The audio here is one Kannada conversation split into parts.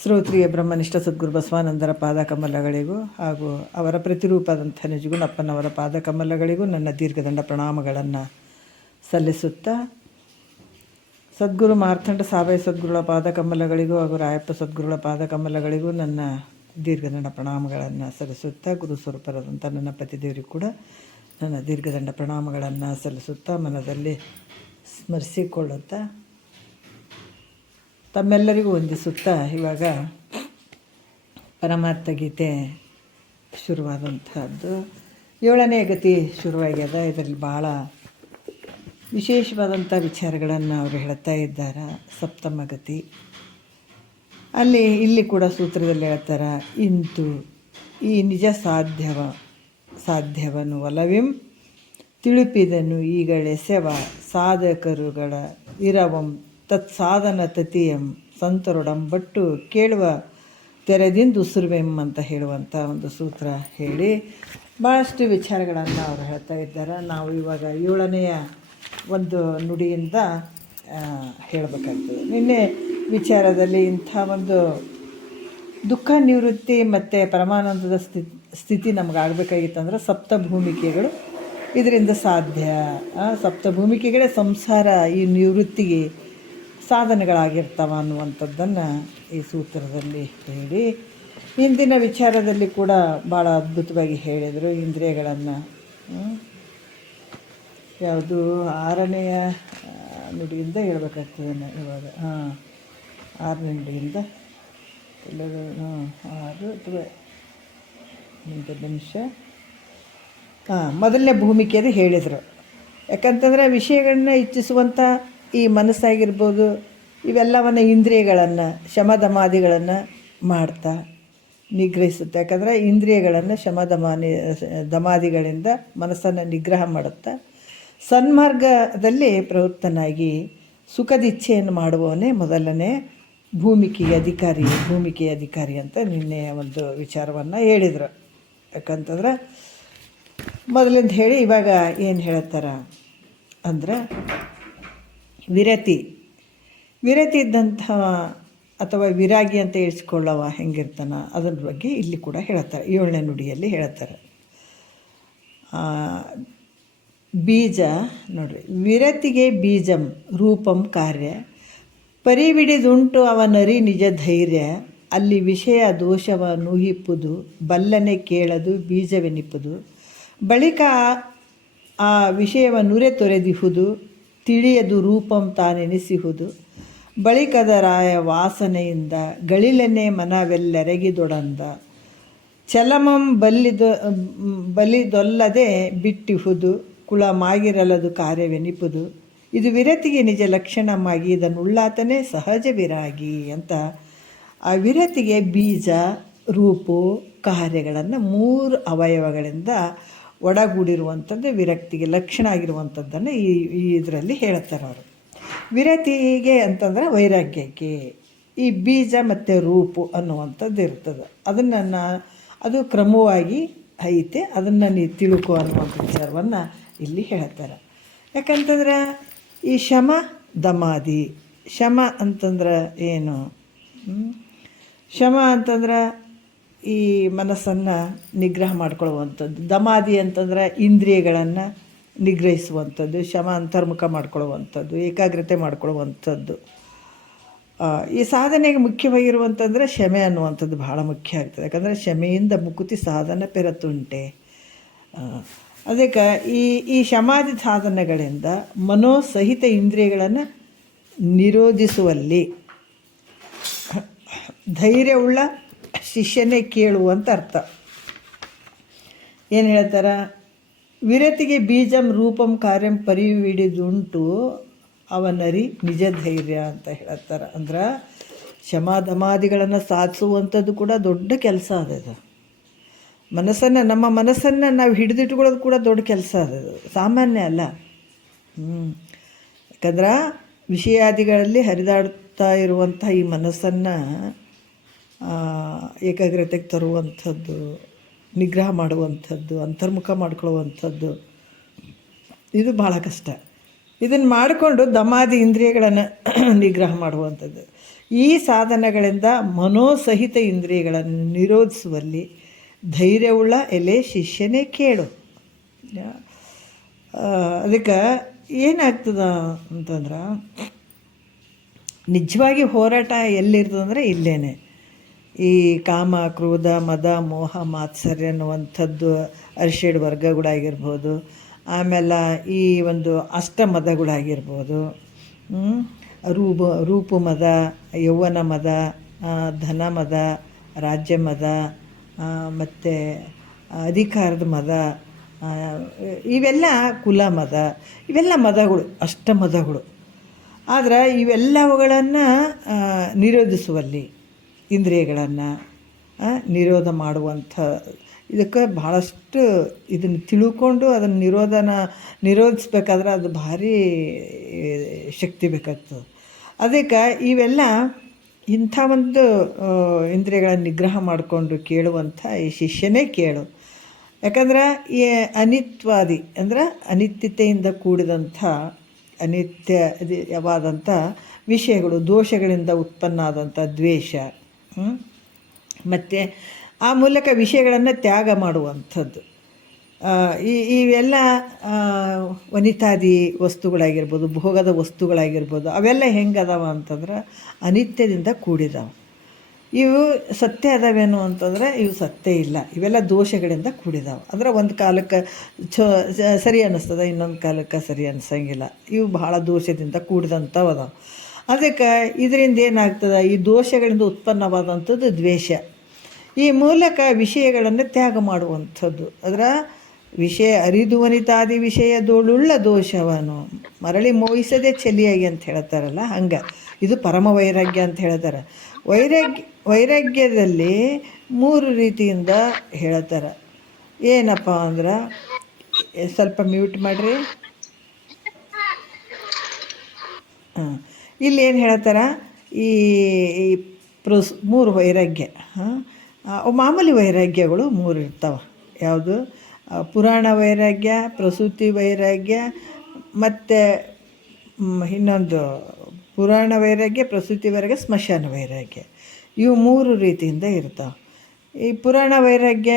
ಶ್ರೋತ್ರಿಯ ಬ್ರಹ್ಮನಿಷ್ಠ ಸದ್ಗುರು ಬಸವಾನಂದರ ಪಾದಕಮಲಗಳಿಗೂ ಹಾಗೂ ಅವರ ಪ್ರತಿರೂಪದಂಥ ನಿಜಗುಣಪ್ಪನವರ ಪಾದಕಮಲಗಳಿಗೂ ನನ್ನ ದೀರ್ಘದಂಡ ಪ್ರಣಾಮಗಳನ್ನು ಸಲ್ಲಿಸುತ್ತಾ, ಸದ್ಗುರು ಮಾರ್ಥಂಡ ಸಾಬಾಯಿ ಸದ್ಗುರುಗಳ ಪಾದಕಮಲಗಳಿಗೂ ಹಾಗೂ ರಾಯಪ್ಪ ಸದ್ಗುರುಗಳ ಪಾದಕಮಲಗಳಿಗೂ ನನ್ನ ದೀರ್ಘದಂಡ ಪ್ರಣಾಮಗಳನ್ನು ಸಲ್ಲಿಸುತ್ತಾ, ಗುರು ಸ್ವರೂಪರಾದಂಥ ನನ್ನ ಪತಿದೇವರಿಗೂ ಕೂಡ ನನ್ನ ದೀರ್ಘದಂಡ ಪ್ರಣಾಮಗಳನ್ನು ಸಲ್ಲಿಸುತ್ತಾ, ಮನದಲ್ಲಿ ಸ್ಮರಿಸಿಕೊಳ್ಳುತ್ತಾ, ತಮ್ಮೆಲ್ಲರಿಗೂ ವಂದಿಸುತ್ತಾ, ಇವಾಗ ಪರಮಾರ್ಥ ಗೀತೆ ಶುರುವಾದಂಥದ್ದು 7ನೇ ಗತಿ ಶುರುವಾಗ್ಯದ. ಇದರಲ್ಲಿ ಭಾಳ ವಿಶೇಷವಾದಂಥ ವಿಚಾರಗಳನ್ನು ಅವರು ಹೇಳ್ತಾ ಇದ್ದಾರೆ. ಸಪ್ತಮ ಗತಿ ಇಲ್ಲಿ ಕೂಡ ಸೂತ್ರದಲ್ಲಿ ಹೇಳ್ತಾರೆ, ಇಂತು ಈ ನಿಜ ಸಾಧ್ಯವನ್ನು ಒಲವಿಂ ತಿಳುಪಿದನು ಈಗಳೆಸೆವ ಸಾಧಕರುಗಳ ಇರವಂ ತತ್ಸಾಧನ ತತಿಯಂ ಸಂತರೊಡಂಬಟ್ಟು ಕೇಳುವ ತೆರೆದಿಂದ ಉಸುರುವೆಂ ಅಂತ ಹೇಳುವಂಥ ಒಂದು ಸೂತ್ರ ಹೇಳಿ ಭಾಳಷ್ಟು ವಿಚಾರಗಳನ್ನು ಅವರು ಹೇಳ್ತಾ ಇದ್ದಾರೆ. ನಾವು ಇವಾಗ 7ನೆಯ ಒಂದು ನುಡಿಯಿಂದ ಹೇಳಬೇಕಾಗ್ತದೆ. ನಿನ್ನೆ ವಿಚಾರದಲ್ಲಿ ಇಂಥ ಒಂದು ದುಃಖ ನಿವೃತ್ತಿ ಮತ್ತು ಪರಮಾನಂದದ ಸ್ಥಿತಿ ನಮಗಾಗಬೇಕಾಗಿತ್ತಂದ್ರೆ ಸಪ್ತಭೂಮಿಕೆಗಳು ಇದರಿಂದ ಸಾಧ್ಯ. ಸಪ್ತಭೂಮಿಕೆಗಳೇ ಸಂಸಾರ ಈ ನಿವೃತ್ತಿಗೆ ಸಾಧನೆಗಳಾಗಿರ್ತಾವ ಅನ್ನುವಂಥದ್ದನ್ನು ಈ ಸೂತ್ರದಲ್ಲಿ ಹೇಳಿ, ಇಂದಿನ ವಿಚಾರದಲ್ಲಿ ಕೂಡ ಭಾಳ ಅದ್ಭುತವಾಗಿ ಹೇಳಿದರು. ಇಂದ್ರಿಯಗಳನ್ನು ಯಾವುದು 6ನೆಯ ನುಡಿಯಿಂದ ಹೇಳ್ಬೇಕಾಗ್ತದೆ ಇವಾಗ. 6ನೇ ನುಡಿಯಿಂದ ಎಲ್ಲರೂ 6 ಅಥವಾ 1 ನಿಮಿಷ. ಮೊದಲನೇ ಭೂಮಿಕೆಯನ್ನು ಹೇಳಿದರು. ಯಾಕಂತಂದರೆ ವಿಷಯಗಳನ್ನ ಇಚ್ಛಿಸುವಂಥ ಈ ಮನಸ್ಸಾಗಿರ್ಬೋದು, ಇವೆಲ್ಲವನ್ನು ಇಂದ್ರಿಯಗಳನ್ನು ಶಮದಮಾದಿಗಳನ್ನು ಮಾಡ್ತಾ ನಿಗ್ರಹಿಸುತ್ತೆ. ಯಾಕಂದರೆ ಇಂದ್ರಿಯಗಳನ್ನು ದಮಾದಿಗಳಿಂದ ಮನಸ್ಸನ್ನು ನಿಗ್ರಹ ಮಾಡುತ್ತಾ ಸನ್ಮಾರ್ಗದಲ್ಲಿ ಪ್ರವೃತ್ತನಾಗಿ ಸುಖದಿಚ್ಛೆಯನ್ನು ಮಾಡುವವನೇ ಮೊದಲನೇ ಭೂಮಿಕೆಯ ಅಧಿಕಾರಿ ಅಂತ ನಿನ್ನೆ ಒಂದು ವಿಚಾರವನ್ನು ಹೇಳಿದರು. ಯಾಕಂತಂದ್ರೆ ಮೊದಲಿಂದ ಹೇಳಿ ಇವಾಗ ಏನು ಹೇಳ್ತಾರೆ ಅಂದ್ರೆ, ವಿರತಿ ಇದ್ದಂಥ ಅಥವಾ ವಿರಾಗಿ ಅಂತ ಇರಿಸ್ಕೊಳ್ಳವ ಹೆಂಗಿರ್ತಾನೆ ಅದ್ರ ಬಗ್ಗೆ ಇಲ್ಲಿ ಕೂಡ ಹೇಳ್ತಾರೆ. 7ನೇ ನುಡಿಯಲ್ಲಿ ಹೇಳ್ತಾರೆ. ಬೀಜ ನೋಡ್ರಿ, ವಿರತಿಗೆ ಬೀಜಂ ರೂಪಂ ಕಾರ್ಯ ಪರಿವಿಡಿದುಂಟು ಅವನರಿ ನಿಜ ಧೈರ್ಯ ಅಲ್ಲಿ ವಿಷಯ ದೋಷವ ನೂಹಿಪ್ಪುದು ಬಲ್ಲನೆ ಕೇಳದು ಬೀಜವೆನಿಪ್ಪುದು ಬಳಿಕ ಆ ವಿಷಯವ ನುರೆ ತೊರೆದಿಹುದು ತಿಳಿಯದು ರೂಪಂ ತಾನೆನಿಸಿಹುದು ಬಳಿಕದ ರಾಯ ವಾಸನೆಯಿಂದ ಗಳಿಲನೆ ಮನವೆಲ್ಲೆರಗಿದೊಡಂದ ಚಲಮಂ ಬಲಿದೊಲ್ಲದೆ ಬಿಟ್ಟಿಹುದು ಕುಳಮಾಗಿರಲದು ಕಾರ್ಯವೆನಿಪುದು ಇದು ವಿರತಿಗೆ ನಿಜ ಲಕ್ಷಣವಾಗಿ ಇದನ್ನುಳ್ಳಾತನೇ ಸಹಜ ವಿರಾಗಿ ಅಂತ ಆ ವಿರತಿಗೆ ಬೀಜ ರೂಪು ಕಾರ್ಯಗಳನ್ನು 3 ಅವಯವಗಳಿಂದ ಒಡಗೂಡಿರುವಂಥದ್ದು ವಿರಕ್ತಿಗೆ ಲಕ್ಷಣ ಆಗಿರುವಂಥದ್ದನ್ನು ಈ ಇದರಲ್ಲಿ ಹೇಳ್ತಾರೆ ಅವರು. ವಿರತಿಗೆ ಅಂತಂದರೆ ವೈರಾಗ್ಯಕ್ಕೆ ಈ ಬೀಜ ಮತ್ತು ರೂಪು ಅನ್ನುವಂಥದ್ದು ಇರ್ತದೆ. ಅದು ಕ್ರಮವಾಗಿ ಐತೆ, ಅದನ್ನು ನೀವು ತಿಳ್ಕೊ ಅನ್ನುವಂಥ ವಿಚಾರವನ್ನು ಇಲ್ಲಿ ಹೇಳ್ತಾರೆ. ಯಾಕಂತಂದ್ರೆ ಈ ದಮಾದಿ ಶಮ ಅಂತಂದ್ರೆ ಏನು? ಶಮ ಅಂತಂದ್ರೆ ಈ ಮನಸ್ಸನ್ನು ನಿಗ್ರಹ ಮಾಡ್ಕೊಳ್ಳುವಂಥದ್ದು. ದಮಾದಿ ಅಂತಂದ್ರೆ ಇಂದ್ರಿಯಗಳನ್ನು ನಿಗ್ರಹಿಸುವಂಥದ್ದು. ಶಮ ಅಂತರ್ಮುಖ ಮಾಡ್ಕೊಳ್ಳುವಂಥದ್ದು, ಏಕಾಗ್ರತೆ ಮಾಡ್ಕೊಳ್ಳುವಂಥದ್ದು. ಈ ಸಾಧನೆಗೆ ಮುಖ್ಯವಾಗಿರುವಂತಂದರೆ ಶಮೆ ಅನ್ನುವಂಥದ್ದು ಭಾಳ ಮುಖ್ಯ ಆಗ್ತದೆ. ಯಾಕಂದರೆ ಶಮೆಯಿಂದ ಮುಕುತಿ ಸಾಧನ ಪೆರತುಂಟೆ. ಅದಕ್ಕೆ ಈ ಶಮಾದಿ ಸಾಧನೆಗಳಿಂದ ಮನೋಸಹಿತ ಇಂದ್ರಿಯಗಳನ್ನು ನಿರೋಧಿಸುವಲ್ಲಿ ಧೈರ್ಯವುಳ್ಳ ಶಿಷ್ಯನೇ ಕೇಳುವಂತ ಅರ್ಥ. ಏನು ಹೇಳ್ತಾರೆ? ವಿರತಿಗೆ ಬೀಜಂ ರೂಪಂ ಕಾರ್ಯಂ ಪರಿವಿಡಿದುಂಟು ಅವನರಿ ನಿಜ ಧೈರ್ಯ ಅಂತ ಹೇಳ್ತಾರೆ. ಅಂದ್ರೆ ಶಮಾಧಮಾದಿಗಳನ್ನು ಸಾಧಿಸುವಂಥದ್ದು ಕೂಡ ದೊಡ್ಡ ಕೆಲಸ ಅದದು. ನಮ್ಮ ಮನಸ್ಸನ್ನು ನಾವು ಹಿಡಿದಿಟ್ಕೊಳ್ಳೋದು ಕೂಡ ದೊಡ್ಡ ಕೆಲಸ ಅದದು, ಸಾಮಾನ್ಯ ಅಲ್ಲ. ಯಾಕಂದ್ರೆ ವಿಷಯಾದಿಗಳಲ್ಲಿ ಹರಿದಾಡ್ತಾ ಇರುವಂಥ ಈ ಮನಸ್ಸನ್ನು ಏಕಾಗ್ರತೆಗೆ ತರುವಂಥದ್ದು, ನಿಗ್ರಹ ಮಾಡುವಂಥದ್ದು, ಅಂತರ್ಮುಖ ಮಾಡ್ಕೊಳ್ಳುವಂಥದ್ದು ಇದು ಭಾಳ ಕಷ್ಟ. ಇದನ್ನು ಮಾಡಿಕೊಂಡು ದಮಾದಿ ಇಂದ್ರಿಯಗಳನ್ನು ನಿಗ್ರಹ ಮಾಡುವಂಥದ್ದು. ಈ ಸಾಧನಗಳಿಂದ ಮನೋಸಹಿತ ಇಂದ್ರಿಯಗಳನ್ನು ನಿರೋಧಿಸುವಲ್ಲಿ ಧೈರ್ಯವುಳ್ಳ ಎಲೆ ಶಿಷ್ಯನೇ ಕೇಳು. ಅದಕ್ಕೆ ಏನಾಗ್ತದ ಅಂತಂದ್ರೆ, ನಿಜವಾಗಿ ಹೋರಾಟ ಎಲ್ಲಿರ್ತದಂದ್ರೆ ಇಲ್ಲೇನೆ. ಈ ಕಾಮ, ಕ್ರೋಧ, ಮದ, ಮೋಹ, ಮಾತ್ಸರ್ಯ ಅನ್ನುವಂಥದ್ದು ಅರಿಷಡ್ ವರ್ಗಗಳಾಗಿರ್ಬೋದು, ಆಮೇಲೆ ಈ ಒಂದು ಅಷ್ಟಮದಗಳಾಗಿರ್ಬೋದು, ರೂಪು ಮದ, ಯೌವನ ಮದ, ಧನ ಮದ, ರಾಜ್ಯ ಮದ, ಮತ್ತು ಅಧಿಕಾರದ ಮದ, ಇವೆಲ್ಲ ಕುಲ ಮದ, ಇವೆಲ್ಲ ಮದಗಳು, ಅಷ್ಟಮದಗಳು. ಆದರೆ ಇವೆಲ್ಲವುಗಳನ್ನು ನಿರೋಧಿಸುವಲ್ಲಿ, ಇಂದ್ರಿಯಗಳನ್ನು ನಿರೋಧ ಮಾಡುವಂಥ, ಇದಕ್ಕೆ ಭಾಳಷ್ಟು ಇದನ್ನು ತಿಳ್ಕೊಂಡು ಅದನ್ನು ನಿರೋಧಿಸ್ಬೇಕಾದ್ರೆ ಅದು ಭಾರಿ ಶಕ್ತಿ ಬೇಕಾಗ್ತದೆ. ಅದಕ್ಕೆ ಇವೆಲ್ಲ ಇಂಥ ಒಂದು ಇಂದ್ರಿಯಗಳನ್ನು ನಿಗ್ರಹ ಮಾಡಿಕೊಂಡು ಕೇಳುವಂಥ ಈ ಶಿಷ್ಯನೇ ಕೇಳು. ಯಾಕಂದ್ರೆ ಈ ಅನಿತ್ವಾದಿ ಅಂದರೆ ಅನಿತ್ಯತೆಯಿಂದ ಕೂಡಿದಂಥ ಅನಿತ್ಯವಾದಂಥ ವಿಷಯಗಳು, ದೋಷಗಳಿಂದ ಉತ್ಪನ್ನ ಆದಂಥ ದ್ವೇಷ, ಮತ್ತು ಆ ಮೂಲಕ ವಿಷಯಗಳನ್ನು ತ್ಯಾಗ ಮಾಡುವಂಥದ್ದು. ಇವೆಲ್ಲ ವನಿತಾದಿ ವಸ್ತುಗಳಾಗಿರ್ಬೋದು, ಭೋಗದ ವಸ್ತುಗಳಾಗಿರ್ಬೋದು, ಅವೆಲ್ಲ ಹೆಂಗದಾವ ಅಂತಂದ್ರೆ ಅನಿತ್ಯದಿಂದ ಕೂಡಿದಾವೆ. ಇವು ಸತ್ಯ ಅದಾವೇನು ಅಂತಂದರೆ ಇವು ಸತ್ಯ ಇಲ್ಲ, ಇವೆಲ್ಲ ದೋಷಗಳಿಂದ ಕೂಡಿದಾವೆ. ಅಂದ್ರೆ ಒಂದು ಕಾಲಕ್ಕೆ ಸರಿ ಅನ್ನಿಸ್ತದೆ, ಇನ್ನೊಂದು ಕಾಲಕ್ಕೆ ಸರಿ ಅನಿಸಂಗಿಲ್ಲ. ಇವು ಭಾಳ ದೋಷದಿಂದ ಕೂಡಿದಂಥವು ಅದಾವೆ. ಅದಕ್ಕೆ ಇದರಿಂದ ಏನಾಗ್ತದೆ, ಈ ದೋಷಗಳಿಂದ ಉತ್ಪನ್ನವಾದಂಥದ್ದು ದ್ವೇಷ. ಈ ಮೂಲಕ ವಿಷಯಗಳನ್ನು ತ್ಯಾಗ ಮಾಡುವಂಥದ್ದು. ಅದರ ವಿಷಯ ಅರಿದು ವನಿತಾದಿ ವಿಷಯದೋಳುಳ್ಳ ದೋಷವನ್ನು ಮರಳಿ ಮೋಹಿಸದೆ ಚೆಲಿಯಾಗಿ ಅಂತ ಹೇಳ್ತಾರಲ್ಲ, ಹಂಗೆ ಇದು ಪರಮ ವೈರಾಗ್ಯ ಅಂತ ಹೇಳ್ತಾರೆ. ವೈರಾಗ್ಯದಲ್ಲಿ 3 ರೀತಿಯಿಂದ ಹೇಳ್ತಾರೆ. ಏನಪ್ಪ ಅಂದ್ರೆ, ಸ್ವಲ್ಪ ಮ್ಯೂಟ್ ಮಾಡಿರಿ. ಇಲ್ಲಿ ಏನು ಹೇಳ್ತಾರೆ, ಈ 3 ವೈರಾಗ್ಯ. ಮಾಮೂಲಿ ವೈರಾಗ್ಯಗಳು 3 ಇರ್ತಾವೆ. ಯಾವುದು? ಪುರಾಣ ವೈರಾಗ್ಯ, ಪ್ರಸೂತಿ ವೈರಾಗ್ಯ, ಮತ್ತು ಇನ್ನೊಂದು ಪುರಾಣ ವೈರಾಗ್ಯ, ಪ್ರಸೂತಿ ವೈರಾಗ್ಯ, ಸ್ಮಶಾನ ವೈರಾಗ್ಯ. ಇವು 3 ರೀತಿಯಿಂದ ಇರ್ತಾವೆ. ಈ ಪುರಾಣ ವೈರಾಗ್ಯ,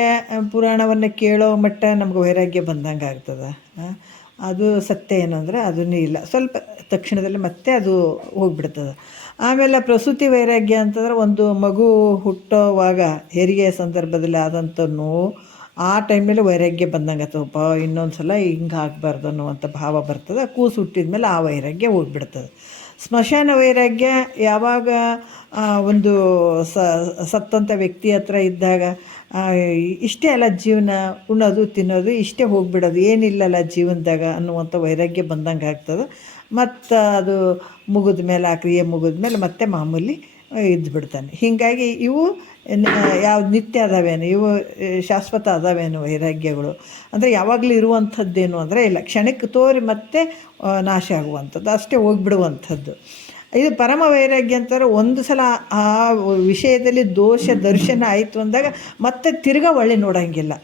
ಪುರಾಣವನ್ನು ಕೇಳೋ ಮಟ್ಟ ನಮ್ಗೆ ವೈರಾಗ್ಯ ಬಂದಂಗೆ ಆಗ್ತದೆ. ಅದು ಸತ್ಯ ಏನು ಅಂದರೆ ಅದನ್ನೂ ಇಲ್ಲ, ಸ್ವಲ್ಪ ತಕ್ಷಣದಲ್ಲಿ ಮತ್ತೆ ಅದು ಹೋಗ್ಬಿಡ್ತದೆ. ಆಮೇಲೆ ಪ್ರಸೂತಿ ವೈರಾಗ್ಯ ಅಂತಂದ್ರೆ, ಒಂದು ಮಗು ಹುಟ್ಟೋವಾಗ ಹೆರಿಗೆಯ ಸಂದರ್ಭದಲ್ಲಿ ಆದಂಥ ನೋವು, ಆ ಟೈಮಲ್ಲಿ ವೈರಾಗ್ಯ ಬಂದಂಗೆ ಆತಪ್ಪ, ಇನ್ನೊಂದು ಸಲ ಹಿಂಗೆ ಆಗಬಾರ್ದು ಅನ್ನುವಂಥ ಭಾವ ಬರ್ತದೆ. ಕೂಸು ಹುಟ್ಟಿದ ಮೇಲೆ ಆ ವೈರಾಗ್ಯ ಹೋಗ್ಬಿಡ್ತದೆ. ಸ್ಮಶಾನ ವೈರಾಗ್ಯ ಯಾವಾಗ ಒಂದು ಸತ್ತಂಥ ವ್ಯಕ್ತಿ ಹತ್ರ ಇದ್ದಾಗ, ಇಷ್ಟೇ ಅಲ್ಲ ಜೀವನ, ಉಣ್ಣೋದು ತಿನ್ನೋದು ಇಷ್ಟೇ ಹೋಗಿಬಿಡೋದು, ಏನಿಲ್ಲಲ್ಲ ಜೀವನದಾಗ ಅನ್ನುವಂಥ ವೈರಾಗ್ಯ ಬಂದಂಗೆ ಆಗ್ತದೆ. ಮತ್ತು ಅದು ಮುಗಿದ ಮೇಲೆ, ಆ ಕ್ರಿಯೆ ಮುಗಿದ ಮೇಲೆ ಮತ್ತೆ ಮಾಮೂಲಿ ಇದ್ದುಬಿಡ್ತಾನೆ. ಹೀಗಾಗಿ ಇವು ಯಾವ್ದು ನಿತ್ಯ ಅದಾವೇನು, ಇವು ಶಾಶ್ವತ ಅದಾವೇನು ವೈರಾಗ್ಯಗಳು ಅಂದರೆ ಯಾವಾಗಲೂ ಇರುವಂಥದ್ದೇನು ಅಂದರೆ ಇಲ್ಲ, ಕ್ಷಣಕ್ಕೆ ತೋರಿ ಮತ್ತೆ ನಾಶ ಆಗುವಂಥದ್ದು, ಅಷ್ಟೇ ಹೋಗಿಬಿಡುವಂಥದ್ದು. ಇದು ಪರಮ ವೈರಾಗ್ಯ ಅಂತಾರೆ. ಒಂದು ಸಲ ಆ ವಿಷಯದಲ್ಲಿ ದೋಷ ದರ್ಶನ ಆಯಿತು ಅಂದಾಗ ಮತ್ತೆ ತಿರ್ಗಾ ಒಳ್ಳೆ ನೋಡೋಂಗಿಲ್ಲ,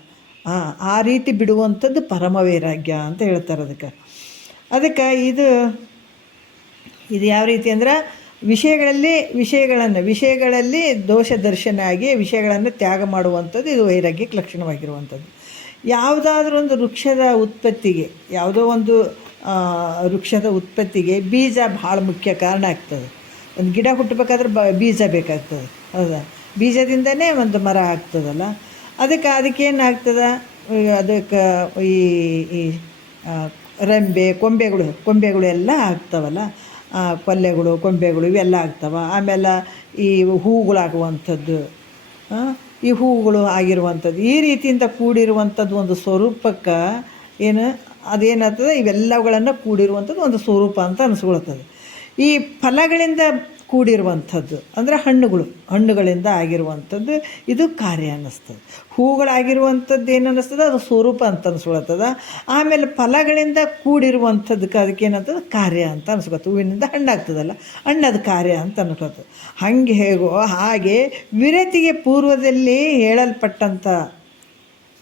ಆ ರೀತಿ ಬಿಡುವಂಥದ್ದು ಪರಮ ವೈರಾಗ್ಯ ಅಂತ ಹೇಳ್ತಾರೆ. ಅದಕ್ಕೆ ಇದು ಯಾವ ರೀತಿ ಅಂದ್ರೆ, ವಿಷಯಗಳಲ್ಲಿ ದೋಷ ದರ್ಶನ ಆಗಿ ವಿಷಯಗಳನ್ನು ತ್ಯಾಗ ಮಾಡುವಂಥದ್ದು ಇದು ವೈರಾಗ್ಯಕ್ಕೆ ಲಕ್ಷಣವಾಗಿರುವಂಥದ್ದು. ಯಾವುದಾದ್ರೂ ಒಂದು ವೃಕ್ಷದ ಉತ್ಪತ್ತಿಗೆ, ಯಾವುದೋ ಒಂದು ವೃಕ್ಷದ ಉತ್ಪತ್ತಿಗೆ ಬೀಜ ಭಾಳ ಮುಖ್ಯ ಕಾರಣ ಆಗ್ತದೆ. ಒಂದು ಗಿಡ ಹುಟ್ಟಬೇಕಾದ್ರೆ ಬೀಜ ಬೇಕಾಗ್ತದೆ, ಹೌದಾ? ಬೀಜದಿಂದನೇ ಒಂದು ಮರ ಆಗ್ತದಲ್ಲ. ಅದಕ್ಕೇನಾಗ್ತದೆ, ಅದಕ್ಕೆ ಈ ರೆಂಬೆ, ಕೊಂಬೆಗಳು ಎಲ್ಲ ಆಗ್ತಾವಲ್ಲ, ಕೊಲ್ಲೆಗಳು, ಕೊಂಬೆಗಳು ಇವೆಲ್ಲ ಆಗ್ತವೆ. ಆಮೇಲೆ ಈ ಹೂಗಳಾಗುವಂಥದ್ದು, ಈ ಹೂಗಳು ಆಗಿರುವಂಥದ್ದು, ಈ ರೀತಿಯಿಂದ ಕೂಡಿರುವಂಥದ್ದು ಒಂದು ಸ್ವರೂಪಕ್ಕೆ ಅದೇನಾಗ್ತದೆ, ಇವೆಲ್ಲವುಗಳನ್ನು ಕೂಡಿರುವಂಥದ್ದು ಒಂದು ಸ್ವರೂಪ ಅಂತ ಅನಿಸ್ಕೊಳ್ತದೆ. ಈ ಫಲಗಳಿಂದ ಕೂಡಿರುವಂಥದ್ದು ಅಂದರೆ ಹಣ್ಣುಗಳಿಂದ ಆಗಿರುವಂಥದ್ದು ಇದು ಕಾರ್ಯ ಅನ್ನಿಸ್ತದೆ. ಹೂಗಳಾಗಿರುವಂಥದ್ದು ಏನು ಅನ್ನಿಸ್ತದೆ, ಅದು ಸ್ವರೂಪ ಅಂತ ಅನಿಸ್ಕೊಳ್ತದೆ. ಆಮೇಲೆ ಫಲಗಳಿಂದ ಕೂಡಿರುವಂಥದ್ದಕ್ಕೆ ಅದಕ್ಕೇನಂತದ ಕಾರ್ಯ ಅಂತ ಅನಿಸ್ಕೊಳ್ತದೆ. ಹೂವಿನಿಂದ ಹಣ್ಣಾಗ್ತದಲ್ಲ, ಹಣ್ಣದು ಕಾರ್ಯ ಅಂತ ಅನ್ಕೊಳ್ತದೆ. ಹಾಗೆ ವಿರತಿಗೆ ಪೂರ್ವದಲ್ಲಿ ಹೇಳಲ್ಪಟ್ಟಂಥ,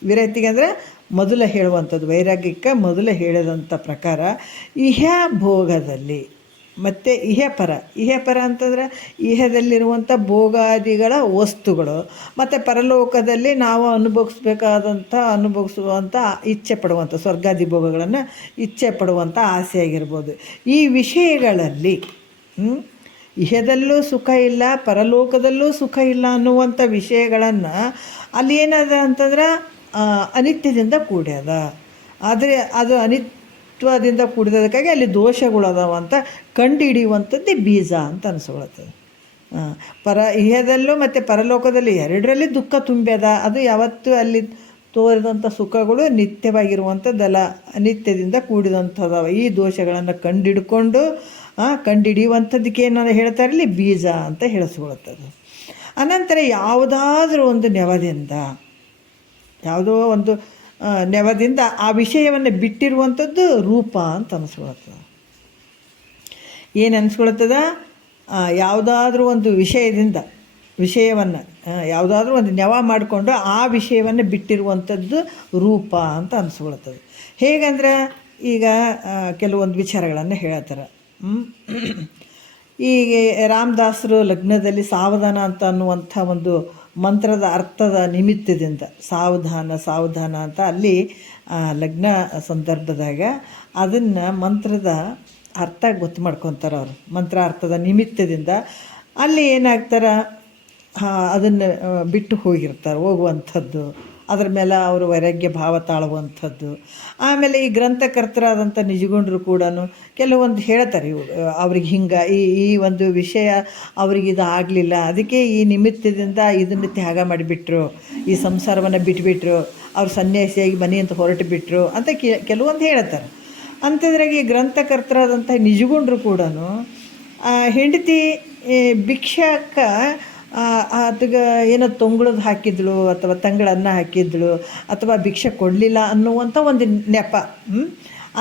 ವಿರತಿಗೆ ಅಂದರೆ ಮೊದಲು ಹೇಳುವಂಥದ್ದು, ವೈರಾಗ್ಯಕ್ಕೆ ಮೊದಲು ಹೇಳಿದಂಥ ಪ್ರಕಾರ ಇಹ ಭೋಗದಲ್ಲಿ ಮತ್ತು ಇಹಪರ ಅಂತಂದರೆ ಇಹದಲ್ಲಿರುವಂಥ ಭೋಗಾದಿಗಳ ವಸ್ತುಗಳು ಮತ್ತು ಪರಲೋಕದಲ್ಲಿ ನಾವು ಅನುಭವಿಸುವಂಥ ಇಚ್ಛೆ ಪಡುವಂಥ ಸ್ವರ್ಗಾದಿ ಭೋಗಗಳನ್ನು ಇಚ್ಛೆ ಪಡುವಂಥ ಆಸೆ ಆಗಿರ್ಬೋದು. ಈ ವಿಷಯಗಳಲ್ಲಿ ಇಹದಲ್ಲೂ ಸುಖ ಇಲ್ಲ, ಪರಲೋಕದಲ್ಲೂ ಸುಖ ಇಲ್ಲ ಅನ್ನುವಂಥ ವಿಷಯಗಳನ್ನು ಅಲ್ಲಿ ಏನದ ಅಂತಂದ್ರೆ ಅನಿತ್ಯದಿಂದ ಕೂಡ್ಯದ. ಆದರೆ ಅದು ಅನಿತ್ಯದಿಂದ ಕೂಡಿದದಕ್ಕಾಗಿ ಅಲ್ಲಿ ದೋಷಗಳದಾವ ಅಂತ ಕಂಡು ಹಿಡಿಯುವಂಥದ್ದೇ ಬೀಜ ಅಂತ ಅನಿಸ್ಕೊಳ್ತದೆ. ಇಹದಲ್ಲೂ ಮತ್ತು ಪರಲೋಕದಲ್ಲಿ ಎರಡರಲ್ಲಿ ದುಃಖ ತುಂಬ್ಯದ. ಅದು ಯಾವತ್ತೂ ಅಲ್ಲಿ ತೋರಿದಂಥ ಸುಖಗಳು ನಿತ್ಯವಾಗಿರುವಂಥದ್ದಲ್ಲ, ಅನಿತ್ಯದಿಂದ ಕೂಡಿದಂಥದ್ದವ. ಈ ದೋಷಗಳನ್ನು ಕಂಡುಹಿಡಿಯುವಂಥದ್ದಕ್ಕೆ ಏನಾರು ಹೇಳ್ತಾರೆ ಇಲ್ಲಿ ಬೀಜ ಅಂತ ಹೇಳಿಸ್ಕೊಳ್ತದೆ. ಅನಂತರ ಯಾವುದಾದ್ರೂ ಒಂದು ಯಾವುದೋ ಒಂದು ನೆವದಿಂದ ಆ ವಿಷಯವನ್ನು ಬಿಟ್ಟಿರುವಂಥದ್ದು ರೂಪ ಅಂತ ಅನಿಸ್ಕೊಳ್ತದೆ. ಏನು ಅನಿಸ್ಕೊಳ್ತದ? ಯಾವುದಾದ್ರೂ ಒಂದು ವಿಷಯವನ್ನು ಯಾವುದಾದ್ರೂ ಒಂದು ನೆವ ಮಾಡಿಕೊಂಡು ಆ ವಿಷಯವನ್ನು ಬಿಟ್ಟಿರುವಂಥದ್ದು ರೂಪ ಅಂತ ಅನಿಸ್ಕೊಳ್ತದೆ. ಹೇಗಂದ್ರೆ ಈಗ ಕೆಲವೊಂದು ವಿಚಾರಗಳನ್ನು ಹೇಳ್ತಾರೆ. ಈಗ ರಾಮದಾಸರು ಲಗ್ನದಲ್ಲಿ ಸಾವಧಾನ ಅಂತ ಅನ್ನುವಂಥ ಒಂದು ಮಂತ್ರದ ಅರ್ಥದ ನಿಮಿತ್ತದಿಂದ ಸಾವಧಾನ ಅಂತ ಅಲ್ಲಿ ಲಗ್ನ ಸಂದರ್ಭದಾಗ ಅದನ್ನು ಮಂತ್ರದ ಅರ್ಥ ಗೊತ್ತು ಮಾಡ್ಕೊತಾರೆ ಅವರು. ಮಂತ್ರ ಅರ್ಥದ ನಿಮಿತ್ತದಿಂದ ಅಲ್ಲಿ ಏನಾಗ್ತಾರೆ, ಅದನ್ನು ಬಿಟ್ಟು ಹೋಗುವಂಥದ್ದು, ಅದ್ರ ಮೇಲೆ ಅವರು ವೈರಾಗ್ಯ ಭಾವ ತಾಳುವಂಥದ್ದು. ಆಮೇಲೆ ಈ ಗ್ರಂಥಕರ್ತರಾದಂಥ ನಿಜಗುಂಡರು ಕೂಡ ಕೆಲವೊಂದು ಹೇಳ್ತಾರೆ, ಅವ್ರಿಗೆ ಹಿಂಗೆ ಈ ಒಂದು ವಿಷಯ ಅವ್ರಿಗಿದು ಆಗಲಿಲ್ಲ, ಅದಕ್ಕೆ ಈ ನಿಮಿತ್ತದಿಂದ ಇದನ್ನು ತ್ಯಾಗ ಮಾಡಿಬಿಟ್ರು, ಈ ಸಂಸಾರವನ್ನು ಬಿಟ್ಬಿಟ್ರು, ಅವ್ರು ಸನ್ಯಾಸಿಯಾಗಿ ಮನೆಯಂತ ಹೊರಟು ಬಿಟ್ಟರು ಅಂತ ಕೆಲವೊಂದು ಹೇಳ್ತಾರೆ. ಅಂಥದ್ರಾಗ ಈ ಗ್ರಂಥಕರ್ತರಾದಂಥ ನಿಜಗುಂಡರು ಕೂಡ ಹೆಂಡತಿ ಭಿಕ್ಷಕ್ಕೆ ಅದಕ್ಕೆ ಏನೋ ತೊಂಗಳದ್ದು ಹಾಕಿದ್ಳು ಅಥವಾ ತಂಗಳನ್ನ ಹಾಕಿದ್ಳು ಅಥವಾ ಭಿಕ್ಷೆ ಕೊಡಲಿಲ್ಲ ಅನ್ನುವಂಥ ಒಂದು ನೆಪ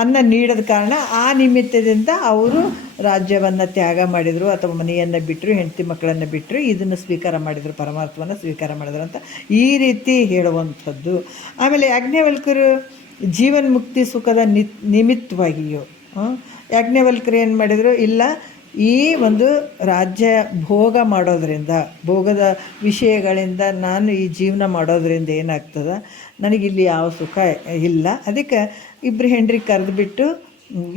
ಅನ್ನ ನೀಡದ ಕಾರಣ ಆ ನಿಮಿತ್ತದಿಂದ ಅವರು ರಾಜ್ಯವನ್ನು ತ್ಯಾಗ ಮಾಡಿದರು ಅಥವಾ ಮನೆಯನ್ನು ಬಿಟ್ಟರು, ಹೆಂಡತಿ ಮಕ್ಕಳನ್ನು ಬಿಟ್ಟರು, ಇದನ್ನು ಸ್ವೀಕಾರ ಮಾಡಿದರು, ಪರಮಾರ್ಥವನ್ನು ಸ್ವೀಕಾರ ಮಾಡಿದ್ರು ಅಂತ ಈ ರೀತಿ ಹೇಳುವಂಥದ್ದು. ಆಮೇಲೆ ಯಾಜ್ಞವಲ್ಕ್ಯರು ಜೀವನ್ಮುಕ್ತಿ ಸುಖದ ನಿಮಿತ್ತವಾಗಿಯೋ ಯಾಜ್ಞವಲ್ಕ್ಯರು ಏನು ಮಾಡಿದರು, ಇಲ್ಲ ಈ ಒಂದು ರಾಜ್ಯ ಭೋಗದ ವಿಷಯಗಳಿಂದ ನಾನು ಈ ಜೀವನ ಮಾಡೋದ್ರಿಂದ ಏನಾಗ್ತದೆ, ನನಗಿಲ್ಲಿ ಯಾವ ಸುಖ ಇಲ್ಲ, ಅದಕ್ಕೆ ಇಬ್ಬರು ಹೆಂಡ್ರಿಗೆ ಕರೆದುಬಿಟ್ಟು